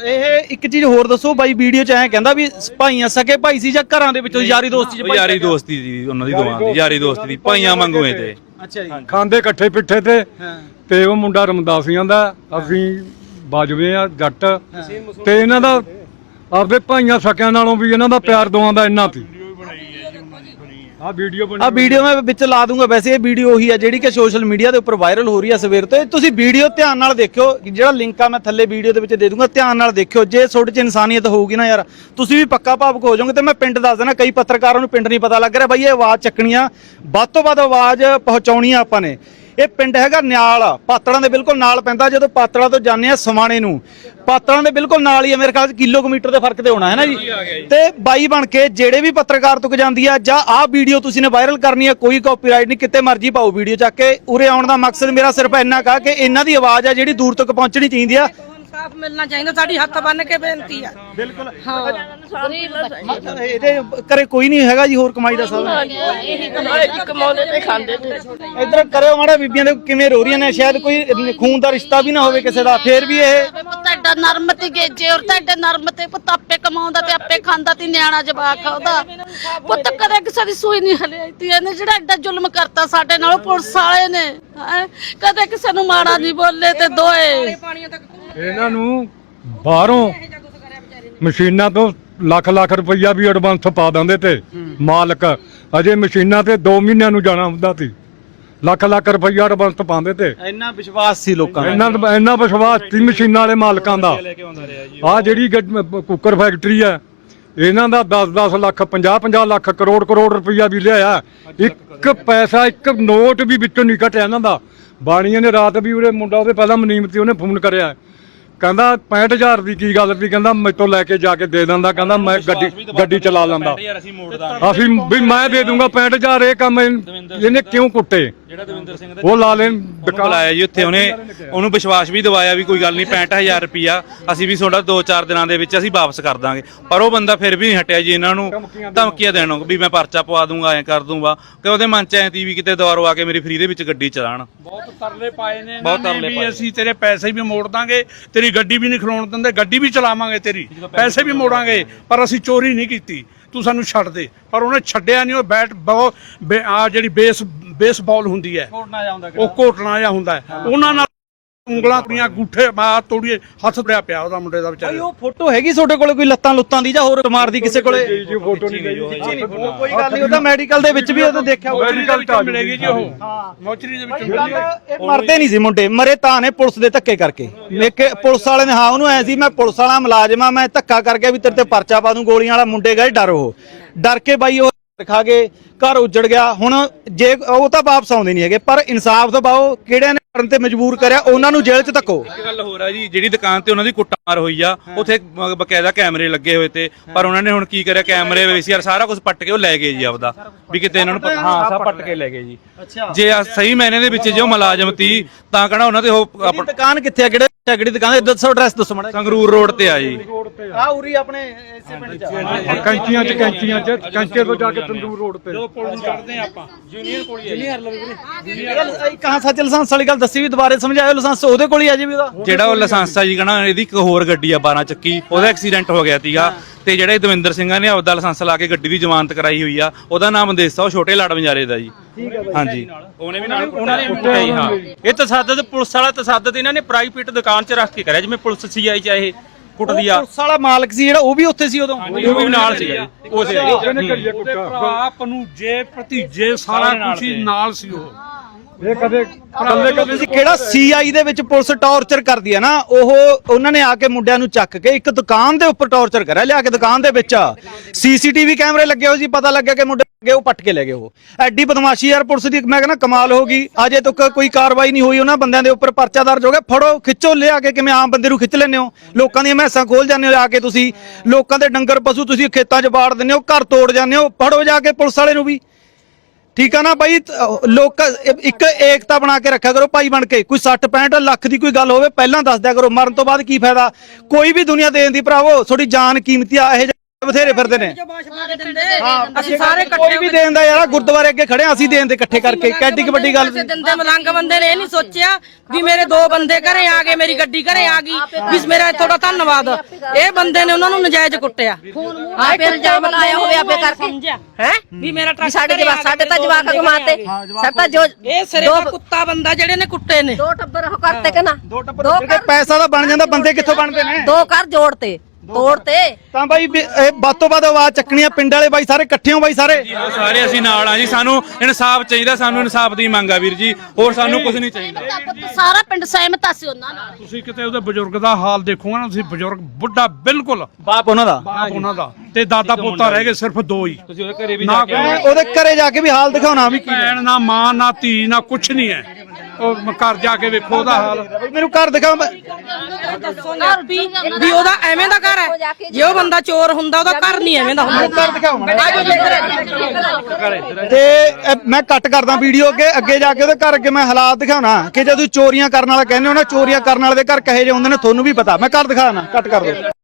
ਇਹ ਇੱਕ ਚੀਜ਼ ਹੋਰ ਦੱਸੋ ਬਾਈ ਵੀਡੀਓ ਚ ਐਂ ਕਹਿੰਦਾ ਵੀ ਭਾਈਆਂ ਸਕੇ ਭਾਈ ਸੀ ਜਾਂ ਘਰਾਂ ਦੇ ਵਿੱਚੋਂ ਯਾਰੀ ਦੋਸਤੀ ਚ ਯਾਰੀ ਦੋਸਤੀ ਦੀ ਉਹਨਾਂ ਦੀ ਦੋਵਾਂ ਦੀ ਯਾਰੀ ਦੋਸਤੀ ਦੀ ਭਾਈਆਂ ਮੰਗੂਏ ਤੇ। ਅੱਛਾ ਜੀ। ਖਾਂਦੇ ਇਕੱਠੇ ਪਿੱਠੇ ਤੇ ਤੇ ਉਹ ਮੁੰਡਾ ਰਮਦਾਸੀਆਂ ਦਾ ਅਸੀਂ ਬਾਜਵੇ ਆ ਜੱਟ। ਤੇ ਇਹਨਾਂ ਦਾ ਆਪਦੇ ਭਾਈਆਂ ਸਕਿਆਂ ਨਾਲੋਂ ਵੀ ਇਹਨਾਂ ਦਾ ਪਿਆਰ ਦੋਵਾਂ ਦਾ ਇੰਨਾ ਸੀ। ਆ ਵੀਡੀਓ ਬਣੀ ਆ ਵੀਡੀਓ ਮੈਂ ਵਿੱਚ ਲਾ ਦੂੰਗਾ। ਵੈਸੇ ਇਹ ਵੀਡੀਓ ਉਹੀ ਆ ਜਿਹੜੀ ਕਿ ਸੋਸ਼ਲ ਮੀਡੀਆ ਦੇ ਉੱਪਰ ਵਾਇਰਲ ਹੋ ਰਹੀ ਆ ਸਵੇਰ ਤੋਂ। ਇਹ ਤੁਸੀਂ ਵੀਡੀਓ ਧਿਆਨ ਨਾਲ ਦੇਖਿਓ। ਜਿਹੜਾ ਲਿੰਕ ਆ ਮੈਂ ਥੱਲੇ ਵੀਡੀਓ ਦੇ ਵਿੱਚ ਦੇ ਦੂੰਗਾ। ਧਿਆਨ ਨਾਲ ਦੇਖਿਓ। ਜੇ ਤੁਹਾਡੇ 'ਚ ਇਨਸਾਨੀਅਤ ਹੋਊਗੀ ਨਾ ਯਾਰ ਤੁਸੀਂ ਵੀ ਪੱਕਾ ਭਾਵਕ ਹੋ ਜਾਓਗੇ ਤੇ ਮੈਂ ਪਿੰਡ ਦੱਸ ਦੇਣਾ ਕਈ ਪੱਤਰਕਾਰਾਂ ਨੂੰ ਪਿੰਡ ਨਹੀਂ ਪਤਾ ਲੱਗ ਰਿਹਾ। ਬਾਈ ਇਹ ਆਵਾਜ਼ ਚੱਕਣੀ ਆ। ਵੱਧ ਤੋਂ ਵੱਧ ਆਵਾਜ਼ ਪਹੁੰਚਾਉਣੀ ਆ ਆਪਾਂ ਨੇ। ਇਹ ਪਿੰਡ ਹੈਗਾ ਨਿਆਲ। ਪਾਤੜਾਂ ਦੇ ਬਿਲਕੁਲ ਨਾਲ ਪੈਂਦਾ ਜਦੋਂ ਪਾਤੜਾਂ ਤੋਂ ਜਾਂਦੇ ਆ ਸਮਾਣੇ ਨੂੰ। ਪਾਤੜਾਂ ਦੇ ਬਿਲਕੁਲ ਨਾਲ ਹੀ ਆ ਮੇਰੇ ਖਿਆਲ ਚ ਕਿਲੋਮੀਟਰ ਦੇ ਫ਼ਰਕ ਤੇ ਹੋਣਾ ਹੈ ਨਾ ਜੀ? ਤੇ ਬਾਈ ਬਣ ਕੇ ਜਿਹੜੇ ਵੀ ਪੱਤਰਕਾਰ ਤੁਕ ਜਾਂਦੀ ਆ ਜਾਂ ਆਹ ਵੀਡੀਓ ਤੁਸੀਂ ਨੇ ਵਾਇਰਲ ਕਰਨੀ ਆ ਕੋਈ ਕਾਪੀਰਾਈਟ ਨਹੀਂ ਕਿਤੇ ਮਰਜ਼ੀ ਪਾਓ ਵੀਡੀਓ ਚੱਕ ਕੇ। ਉਰੇ ਆਉਣ ਦਾ ਮਕਸਦ ਮੇਰਾ ਸਿਰਫ ਇੰਨਾ ਕਾ ਕਿ ਇਹਨਾਂ ਦੀ ਆਵਾਜ਼ ਆ ਜਿਹੜੀ ਦੂਰ ਤੱਕ ਪਹੁੰਚਣੀ ਚਾਹੀਦੀ ਆ। ਇਨਸਾਫ ਮਿਲਣਾ ਚਾਹੀਦਾ ਸਾਡੀ ਹੱਥ ਬੰਨ ਕੇ ਬੇਨਤੀ ਆ। ਬਿਲਕੁਲ। ਹਾਂ। ਇਹਦੇ ਘਰੇ ਕੋਈ ਨਹੀਂ ਹੈਗਾ ਜੀ ਹੋਰ ਕਮਾਈ ਦਾ ਸਾਧਨ। ਕਮਾਉਂਦੇ ਤੇ ਖਾਂਦੇ ਤੇ। ਇੱਧਰ ਕਰਿਓ ਮਾੜਾ ਬੀਬੀਆਂ ਦੇ ਕਿਵੇਂ ਰੋ ਰਹੀਆਂ ਨੇ ਸ਼ਾਇਦ ਕੋਈ ਖੂਨ ਦਾ ਰਿਸ਼ਤਾ ਵੀ ਨਾ ਹੋਵੇ ਕਿਸੇ ਦਾ ਫੇਰ ਵੀ ਇਹ ਪੁੱਤ ਐਡਾ ਨਰਮ ਤੇ ਗੇਜੇ ਔਰ ਤੁਹਾਡੇ ਨਰਮ ਤੇ ਪੁੱਤ ਆਪੇ ਕਮਾਉਂਦਾ ਤੇ ਆਪੇ ਖਾਂਦਾ ਤੇ ਨਿਆਣਾ ਜਵਾਕ ਉਹਦਾ। ਪੁੱਤ ਕਦੇ ਕਿਸੇ ਦੀ ਸੂਈ ਨਹੀਂ ਹਲਿਆਈ ਤੀ। ਇਹਨੇ ਜਿਹੜਾ ਐਡਾ ਜ਼ੁਲਮ ਕਰਤਾ ਸਾਡੇ ਨਾਲ ਪੁਲਿਸ ਵਾਲੇ ਨੇ। ਹੈਂ। ਕਦੇ ਕਿਸੇ ਨੂੰ ਮਾੜਾ ਨਹੀਂ ਬੋਲੇ ਤੇ ਦੋਏ। ਇਹਨਾਂ ਨੂੰ ਬਾਹਰੋਂ ਮਸ਼ੀਨਾਂ ਤੋਂ ਲੱਖ ਲੱਖ ਰੁਪਈਆ ਵੀ ਐਡਵਾਂਸ ਪਾ ਦਿੰਦੇ ਤੇ। ਮਾਲਕ ਅਜੇ ਮਸ਼ੀਨਾਂ ਤੇ 2 ਮਹੀਨਿਆਂ ਨੂੰ ਜਾਣਾ ਹੁੰਦਾ ਸੀ ਲੱਖ ਲੱਖ ਰੁਪਈਆ ਐਡਵਾਂਸ ਪਾਉਂਦੇ ਤੇ। ਇੰਨਾ ਵਿਸ਼ਵਾਸ ਸੀ ਲੋਕਾਂ ਦਾ। ਇੰਨਾ ਇੰਨਾ ਵਿਸ਼ਵਾਸ ਸੀ ਮਸ਼ੀਨਾਂ ਵਾਲੇ ਮਾਲਕਾਂ ਦਾ। ਆ ਜਿਹੜੀ ਗੱਡ- ਕੁੱਕਰ ਫੈਕਟਰੀ ਹੈ ਇਹਨਾਂ ਦਾ 10-10 ਲੱਖ 50-50 ਲੱਖ ਕਰੋੜ ਕਰੋੜ ਰੁਪਈਆ ਵੀ ਲਿਆਇਆ। ਇੱਕ ਪੈਸਾ ਇੱਕ ਨੋਟ ਵੀ ਵਿੱਚੋਂ ਨਹੀਂ ਘਟਿਆ ਇਹਨਾਂ ਦਾ। ਬਾਣੀਆਂ ਨੇ ਰਾਤ ਵੀ ਉਹਦੇ ਮੁੰਡਾ ਉਹਦੇ ਪਹਿਲਾਂ ਮਨੀਮਤੀ ਉਹਨੇ ਫੋਨ ਕਰਿਆ। ਕਹਿੰਦਾ 65000 ਦੀ ਕੀ ਗੱਲ ਵੀ ਕਹਿੰਦਾ ਮੈਥੋਂ ਲੈ ਕੇ ਜਾ ਕੇ ਦੇ ਦਿੰਦਾ। ਕਹਿੰਦਾ ਮੈਂ ਗੱਡੀ ਗੱਡੀ ਚਲਾ ਲੈਂਦਾ। ਯਾਰ ਅਸੀਂ ਮੋੜ ਦਾਂਗੇ ਅਸੀਂ ਵੀ ਮੈਂ ਦੇ ਦੂੰਗਾ 65000 ਇਹ ਕੰਮ ਇਹਨ- ਇਹਨੇ ਕਿਉਂ ਕੁੱਟੇ? ਜਿਹੜਾ ਦਵਿੰਦਰ ਸਿੰਘ ਦਾ ਉਹ ਲਾ ਲੈਣ ਉਹਨੂੰ ਬੁਲਾਇਆ ਜੀ ਉੱਥੇ ਉਹਨੇ ਉਹਨੂੰ ਵਿਸ਼ਵਾਸ ਵੀ ਦਿਵਾਇਆ ਵੀ ਕੋਈ ਗੱਲ ਨਹੀਂ 65000 ਰੁਪਿਆ ਅਸੀਂ ਵੀ ਤੁਹਾਡਾ 2-4 ਦਿਨਾਂ ਦੇ ਵਿੱਚ ਅਸੀਂ ਵਾਪਸ ਕਰ ਦਾਂਗੇ। ਪਰ ਉਹ ਬੰਦਾ ਫਿਰ ਵੀ ਨਹੀਂ ਹਟਿਆ ਜੀ ਇਹਨਾਂ ਨੂੰ ਧਮਕੀਆਂ ਦੇਣੋਂ ਵੀ ਮੈਂ ਪਰਚਾ ਪਵਾ ਦੂੰਗਾ ਐਂ ਕਰ ਦੂੰਗਾ। ਕਿ ਉਹਦੇ ਮਨ ਚ ਐ ਤੀ ਵੀ ਕਿਤੇ ਦੁਬਾਰਾ ਆ ਕੇ ਮੇਰੀ ਫਰੀ ਦੇ ਵਿੱਚ ਗੱਡੀ ਚਲਾਣ ਬਹੁਤ ਤਰਲੇ ਪਾਏ ਨੇ ਬਹੁਤ ਨੇ ਤਰਲੇ ਪਾਏ। ਅਸੀਂ ਤੇਰੇ ਪੈਸੇ ਵੀ ਮੋੜ ਦਾਂਗੇ ਤੇਰੀ ਗੱਡੀ ਵੀ ਨਹੀਂ ਖਲੋਣ ਦਿੰਦੇ ਗੱਡੀ ਵੀ ਚਲਾਵਾਂਗੇ ਤੇਰੀ ਪੈਸੇ ਵੀ ਮੋੜਾਂਗੇ ਪਰ ਅਸੀਂ ਚੋਰੀ ਨਹੀਂ ਕੀਤੀ। ਤੂੰ ਸਾਨੂੰ ਛੱਡ ਦੇ। ਪਰ ਉਹਨੇ ਛੱਡਿਆ ਨਹੀਂ ਉਹ ਬੈਟ ਬਾਲ ਆ ਜਿਹੜੀ ਬੇਸ ਬੇਸਬਾਲ ਹੁੰਦੀ ਹੈ। ਉਹ ਘੋਟਣਾ ਜਾਂ ਹੁੰਦਾ ਹੈ। ਉਹਨਾਂ ਨਾਲ ਉਂਗਲਾਂ ਕੁੜੀਆਂ ਗੂਠੇ ਮਾਰ ਤੋੜੀਏ ਹੱਥ ਤੜਿਆ ਪਿਆ ਉਹਦਾ ਮੁੰਡੇ ਦਾ ਭਾਈ ਵਿਚਾਰੇ ਉਹ ਫੋਟੋ ਹੈਗੀ ਤੁਹਾਡੇ ਕੋਲੇ ਕੋਈ ਲੱਤਾਂ ਲੁੱਤਾਂ ਦੀ ਜਾਂ ਹੋਰ ਮਾਰਦੀ ਕਿਸੇ ਕੋਲੇ? ਜੀ ਫੋਟੋ ਨਹੀਂ ਗਈ ਉਹ ਕੋਈ ਗੱਲ ਨਹੀਂ ਉਹਦਾ ਮੈਡੀਕਲ ਦੇ ਵਿੱਚ ਵੀ ਉਹ ਤਾਂ ਦੇਖਿਆ ਦੇ ਵਿੱਚੋਂ ਮਿਲੇਗੀ ਜੀ ਉਹ। ਮੋਚਰੀ ਦੇ ਵਿੱਚੋਂ ਮਿਲੇਗੀ। ਇਹ ਮਰਦੇ ਨਹੀਂ ਸੀ ਮੁੰਡੇ ਮਰੇ ਤਾਂ ਨੇ ਪੁਲਿਸ ਦੇ ਧੱਕੇ ਕਰਕੇ। ਲੇਕੇ ਪੁਲਿਸ ਵਾਲੇ ਨੇ ਹਾਂ ਉਹਨੂੰ ਐ ਸੀ ਮੈਂ ਪੁਲਿਸ ਵਾਲਾ ਮੁਲਾਜ਼ਮ ਆ ਮੈਂ ਧੱਕਾ ਕਰਕੇ ਵੀ ਤੇਰੇ ਤੇ ਪਰਚਾ ਪਾ ਦੂੰ ਗੋਲੀਆਂ ਵਾਲਾ ਮੁੰਡੇ ਗਏ ਡਰ ਉਹ। ਡਰ ਕੇ ਬਾਈ ਉਹ ਦਿਖਾ ਗਏ ਘਰ ਉੱਜੜ ਗਿਆ। ਹੁਣ ਜੇ ਉਹ ਤਾਂ ਵਾਪਸ ਆਉਂਦੇ ਨਹੀਂ ਹੈਗੇ ਪਰ ਇਨਸਾਫ ਦਬਾਓ ਕਿਹੜਿਆਂ ਕਰਨ ਤੇ ਮਜਬੂਰ ਕਰਿਆ ਉਹਨਾਂ ਨੂੰ ਜੇਲ੍ਹ 'ਚ ਧੱਕੋ। ਇੱਕ ਗੱਲ ਹੋਰ ਆ ਜੀ ਜਿਹੜੀ ਦੁਕਾਨ ਤੇ ਉਹਨਾਂ ਦੀ ਕੁੱਟਮਾਰ ਹੋਈ ਆ ਉੱਥੇ ਬ- ਬਕਾਇਦਾ ਕੈਮਰੇ ਲੱਗੇ ਹੋਏ ਤੇ ਪਰ ਉਹਨਾਂ ਨੇ ਹੁਣ ਕੀ ਕਰਿਆ ਕੈਮਰੇ ਵੀਸੀਆਰ ਸਾਰਾ ਕੁਝ ਪੱਟ ਕੇ ਉਹ ਲੈ ਗਏ ਜੀ ਆਪਦਾ ਵੀ ਕਿਤੇ ਇਹਨਾਂ ਨੂੰ ਪਤਾ- ਹਾਂ ਸਭ ਪੱਟ ਕੇ ਲੈ ਗਏ ਜੀ। ਅੱਛਾ। ਜੇ ਆ ਸਹੀ ਮੈਨੇ ਦੇ ਵਿੱਚ ਜੋ ਮੁਲਾਜ਼ਮ ਤੀ ਤਾਂ ਕਹਣਾ ਉਹਨਾਂ ਦੇ ਉਹ ਆਪਣੀ ਦੁਕਾਨ ਕਿੱਥੇ ਆ? ਕਿਹੜੇ ਟੈਗੜੀ ਦੁਕਾਨ ਦੇ ਦੱਸੋ ਐਡਰੈਸ ਦੱਸੋ ਮੜਾ ਸੰਗਰੂਰ ਰੋਡ ਤੇ ਆ ਜੀ। ਆ ਉਰੀ ਆਪਣੇ ਇਸੇ ਪਿੰਡ ਚ ਕੈਂਚੀਆਂ ਚ ਕੈਂਚੀਆਂ ਚ ਕੈਂਚੇ ਤੋਂ ਜਾ ਕੇ ਤੰਦੂਰ ਰੋਡ ਤੇ। ਆ ਆਪਾਂ। ਕਹਾਂ ਸੱਚ ਲਾਇਸੈਂਸ ਵਾਲੀ ਗੱਲ ਦੱਸੀ ਵੀ ਦੁਬਾਰੇ ਸਮਝਾਇਓ ਲਾਇਸੈਂਸ ਉਹਦੇ ਕੋਲ ਹੀ ਆ ਜੀ ਵੀ ਉਹਦਾ। ਜਿਹੜਾ ਉਹ ਲਾਇਸੈਂਸ ਆ ਜੀ ਕਹਣਾ ਇਹਦੀ ਇੱਕ ਹੋਰ ਗੱਡੀ ਆ 12 ਚੱਕੀ। ਉਹਦਾ ਐਕਸੀਡੈਂਟ ਹੋ ਗਿਆ ਸੀਗਾ। ਤੇ ਜਿਹੜੇ ਦਵਿੰਦਰ ਸਿੰਘਾਂ ਨੇ ਆਪਦਾ ਲਾਇਸੈਂਸ ਲਾ ਕੇ ਗੱਡੀ ਦੀ ਜ਼ਮਾਨਤ ਕਰਾਈ ਹੋਈ ਆ ਉਹਦਾ ਨਾਮ ਦੇਸਾ ਉਹ ਛੋਟੇ ਲਾੜ ਬੰਜਾਰੇ ਦਾ ਜੀ। ਹਾਂਜੀ। ਉਹਨੇ ਵੀ ਨਾਲ ਉਹਨਾਂ ਨੇ ਕੁੱਟਿਆ ਹਾਂ। ਇਹ ਤਸੱਦਦ ਪੁਲਿਸ ਵਾਲਾ ਤਸੱਦਦ ਇਹਨਾਂ ਨੇ ਪ੍ਰਾਈਵੇਟ ਦੁਕਾਨ 'ਚ ਰੱਖ ਕੇ ਕਰਿਆ ਜਿਵੇਂ ਪੁਲਿਸ ਸੀਆਈ ਚਾਹੇ ਕੁੱਟਦੀ ਆ। ਪੁਲਿਸ ਵਾਲਾ ਮਾਲਕ ਸੀ ਜਿਹੜਾ ਉਹ ਵੀ ਉੱਥੇ ਸੀ ਉਦੋਂ? ਉਹ ਵੀ ਨਾਲ ਸੀਗਾ ਜੀ। ਉਸੇ ਉਹਦੇ ਭਰਾ ਆਪਨੂੰ ਜੇ ਭਤੀਜੇ ਸਾਰਾ ਕੁਝ ਨਾਲ ਸੀ ਉਹ। ਇਹ ਕਦੇ ਕੱਲੇ ਕਦੇ ਤੁਸੀਂ ਕਿਹੜਾ ਸੀਆਈ ਦੇ ਵਿੱਚ ਪੁਲਿਸ ਟੌਰਚਰ ਕਰਦੀ ਹੈ ਨਾ ਉਹ ਉਹਨਾਂ ਨੇ ਆ ਕੇ ਮੁੰਡਿਆਂ ਨੂੰ ਚੱਕ ਕੇ ਇੱਕ ਦੁਕਾਨ ਦੇ ਉੱਪਰ ਟੌਰਚਰ ਕਰਿਆ ਲਿਆ ਕੇ ਦੁਕਾਨ ਦੇ ਵਿੱਚ। ਸੀਸੀਟੀਵੀ ਕੈਮਰੇ ਲੱਗੇ ਹੋਏ ਸੀ ਪਤਾ ਲੱਗਿਆ ਕਿ ਮੁੰਡੇ ਗਏ ਉਹ ਪੱਟ ਕੇ ਲੈ ਗਏ ਉਹ। ਐਡੀ ਬਦਮਾਸ਼ੀ ਯਾਰ ਪੁਲਿਸ ਦੀ ਮੈਂ ਕਹਿੰਦਾ ਕਮਾਲ ਹੋ ਗਈ। ਅਜੇ ਤੱਕ ਕੋਈ ਕਾਰਵਾਈ ਨਹੀਂ ਹੋਈ ਉਹਨਾਂ ਬੰਦਿਆਂ ਦੇ ਉੱਪਰ ਪਰਚਾ ਦਰਜ ਹੋ ਗਿਆ। ਫੜੋ ਖਿੱਚੋ ਲਿਆ ਕੇ ਕਿਵੇਂ ਆਮ ਬੰਦੇ ਨੂੰ ਖਿੱਚ ਲੈਂਦੇ ਹੋ? ਲੋਕਾਂ ਦੀਆਂ ਮੈਸਾਂ ਖੋਲ ਜਾਂਦੇ ਹੋ ਆ ਕੇ ਤੁਸੀਂ। ਲੋਕਾਂ ਦੇ ਡੰਗਰ ਪਸ਼ੂ ਤੁਸੀਂ ਖੇਤਾਂ 'ਚ ਬਾੜ ਦਿੰਦੇ ਹੋ ਘਰ ਤੋੜ ਜਾਂਦੇ ਹੋ। ਫੜੋ ਜਾ ਕੇ ਪੁਲਿਸ ਵਾਲੇ ਨੂੰ ਵੀ। ਠੀਕ ਆ ਨਾ ਭਾਈ ਲੋਕ ਇੱਕ ਏਕਤਾ ਬਣਾ ਕੇ ਰੱਖਿਆ ਕਰੋ ਭਾਈ ਬਣ ਕੇ। ਕੋਈ 60 65 ਲੱਖ ਦੀ ਕੋਈ ਗੱਲ ਹੋਵੇ, ਪਹਿਲਾਂ ਦੱਸ ਦਿਆ ਕਰੋ। ਮਰਨ ਤੋਂ ਬਾਅਦ ਕੀ ਫਾਇਦਾ? ਕੋਈ ਵੀ ਦੁਨੀਆ ਦੇਣ ਦੀ ਭਰਾਵੋ, ਤੁਹਾਡੀ ਜਾਨ ਕੀਮਤੀ ਆ, ਇਹ ਬਥੇਰੇ ਫਿਰਦੇ ਨੇ। ਅਸੀਂ ਸਾਰੇ ਕੋਈ ਇਕੱਠੇ ਵੀ ਦੇਣ ਦਾ ਯਾਰ ਗੁਰਦੁਆਰੇ ਅੱਗੇ ਖੜੇ ਆ, ਅਸੀਂ ਦੇਣ ਦੇ ਇਕੱਠੇ ਕਰਕੇ। ਕਿੱਡੀ ਕੁ ਵੱਡੀ ਗੱਲ ਪੈਸੇ ਦਿੰਦੇ ਮਲੰਗ ਬੰਦੇ ਨੇ ਇਹ ਨਹੀਂ ਸੋਚਿਆ ਵੀ ਮੇਰੇ ਦੋ ਬੰਦੇ ਘਰੇ ਆ ਗਏ ਮੇਰੀ ਗੱਡੀ ਘਰੇ ਆ ਗਈ ਵੀ ਮੇਰਾ ਤੁਹਾਡਾ ਧੰਨਵਾਦ। ਇਹ ਬੰਦੇ ਨੇ ਉਹਨਾਂ ਨੂੰ ਨਜਾਇਜ਼ ਕੁੱਟਿਆ। ਆਪੇ ਇਲਜ਼ਾਮ ਲਾਇਆ ਹੋਵੇ ਆਪੇ ਕਰਕੇ। ਸਮਝਿਆ ਹੈ? ਵੀ ਮੇਰਾ ਟਰੱਕ ਸਾਡੇ ਜਵਾਕ ਸਾਡੇ ਤਾਂ ਜਵਾਕ ਕਮਾਤੇ। ਸਭ ਤਾਂ ਜੋ ਇਹ ਸਿਰੇ ਦਾ ਕੁੱਤਾ ਬੰਦਾ ਜਿਹੜੇ ਨੇ ਕੁੱਟੇ ਨੇ। ਦੋ ਟੱਬਰ ਉਹ ਕਰਤੇ ਕਿ ਨਾ? ਦੋ ਜਿਹੜੇ ਪੈਸਾ ਤਾਂ ਬਣ ਜਾਂਦਾ ਬੰਦੇ ਕਿੱਥੋਂ ਬਣਦੇ ਨੇ? ਦੋ ਘਰ ਜੋੜਤੇ। ਤੋੜਤੇ ਤਾਂ। ਬਾਈ ਵੀ ਇਹ ਵੱਧ ਤੋਂ ਵੱਧ ਆਵਾਜ਼ ਚੱਕਣੀ ਆ ਪਿੰਡ ਵਾਲੇ ਬਾਈ ਸਾਰੇ ਇਕੱਠੇ ਹੋ ਬਾਈ ਸਾਰੇ। ਸਾਰੇ ਅਸੀਂ ਨਾਲ ਆ ਜੀ ਸਾਨੂੰ ਇਨਸਾਫ ਚਾਹੀਦਾ ਸਾਨੂੰ ਇਨਸਾਫ ਦੀ ਮੰਗ ਆ ਵੀਰ ਜੀ ਹੋਰ ਸਾਨੂੰ ਕੁਝ ਨਹੀਂ ਚਾਹੀਦਾ। ਪੁੱਤ ਸਾਰਾ ਪਿੰਡ ਸਹਿਮਤ ਸੀ ਉਹਨਾਂ ਨਾਲ। ਤੁਸੀਂ ਕਿਤੇ ਉਹਦੇ ਬਜ਼ੁਰਗ ਦਾ ਹਾਲ ਦੇਖੋਗੇ ਨਾ ਤੁਸੀਂ ਬਜ਼ੁਰਗ ਬੁੱਢਾ ਬਿਲਕੁਲ। ਬਾਪ ਉਹਨਾਂ ਦਾ। ਬਾਪ ਉਹਨਾਂ ਦਾ ਤੇ ਦਾਦਾ ਪੋਤਾ ਰਹਿ ਗਏ ਸਿਰਫ ਦੋ ਹੀ। ਤੁਸੀਂ ਉਹਦੇ ਘਰੇ ਵੀ ਨਾ ਕੋਈ ਉਹਦੇ ਘਰੇ ਜਾ ਕੇ ਵੀ ਹਾਲ ਦਿਖਾਉਣਾ ਵੀ ਕੀ ਭੈਣ ਨਾ ਮਾਂ ਨਾ ਧੀ ਨਾ ਕੁਛ ਨਹੀਂ ਹੈ। ਉਹ ਘਰ ਜਾ ਕੇ ਵੇਖੋ ਉਹਦਾ ਹਾਲ। ਮੈਨੂੰ ਘਰ ਮੈਂ- ਦੱਸੋਗੇ ਵੀ ਵੀ ਉਹਦਾ ਐਵੇਂ ਦਾ ਘਰ ਹੈ। ਜੇ ਉਹ ਬੰਦਾ ਚੋਰ ਹੁੰਦਾ ਉਹਦਾ ਘਰ ਨਹੀਂ ਐਵੇਂ ਦਾ ਹੁੰਦਾ। ਘਰ ਦਿਖਾਓ ਮਾੜਾ ਜਿਹਾ। ਤੇ ਇਹ ਮੈਂ ਕੱਟ ਕਰਦਾ ਵੀਡੀਓ ਅੱਗੇ ਅੱਗੇ ਜਾ ਕੇ ਉਹਦੇ ਘਰ ਅੱਗੇ ਮੈਂ ਹਾਲਾਤ ਦਿਖਾਉਣਾ। ਕਿ ਜੇ ਤੁਸੀਂ ਚੋਰੀਆਂ ਕਰਨ ਵਾਲਾ ਕਹਿੰਦੇ ਹੋ ਨਾ ਚੋਰੀਆਂ ਕਰਨ ਵਾਲੇ ਦੇ ਘਰ ਕਹੇ ਜੇ ਹੁੰਦੇ ਨੇ ਤੁਹਾਨੂੰ ਵੀ ਪਤਾ। ਮੈਂ ਘਰ ਦਿਖਾਣਾ ਕੱਟ ਕਰ ਦਿਓ।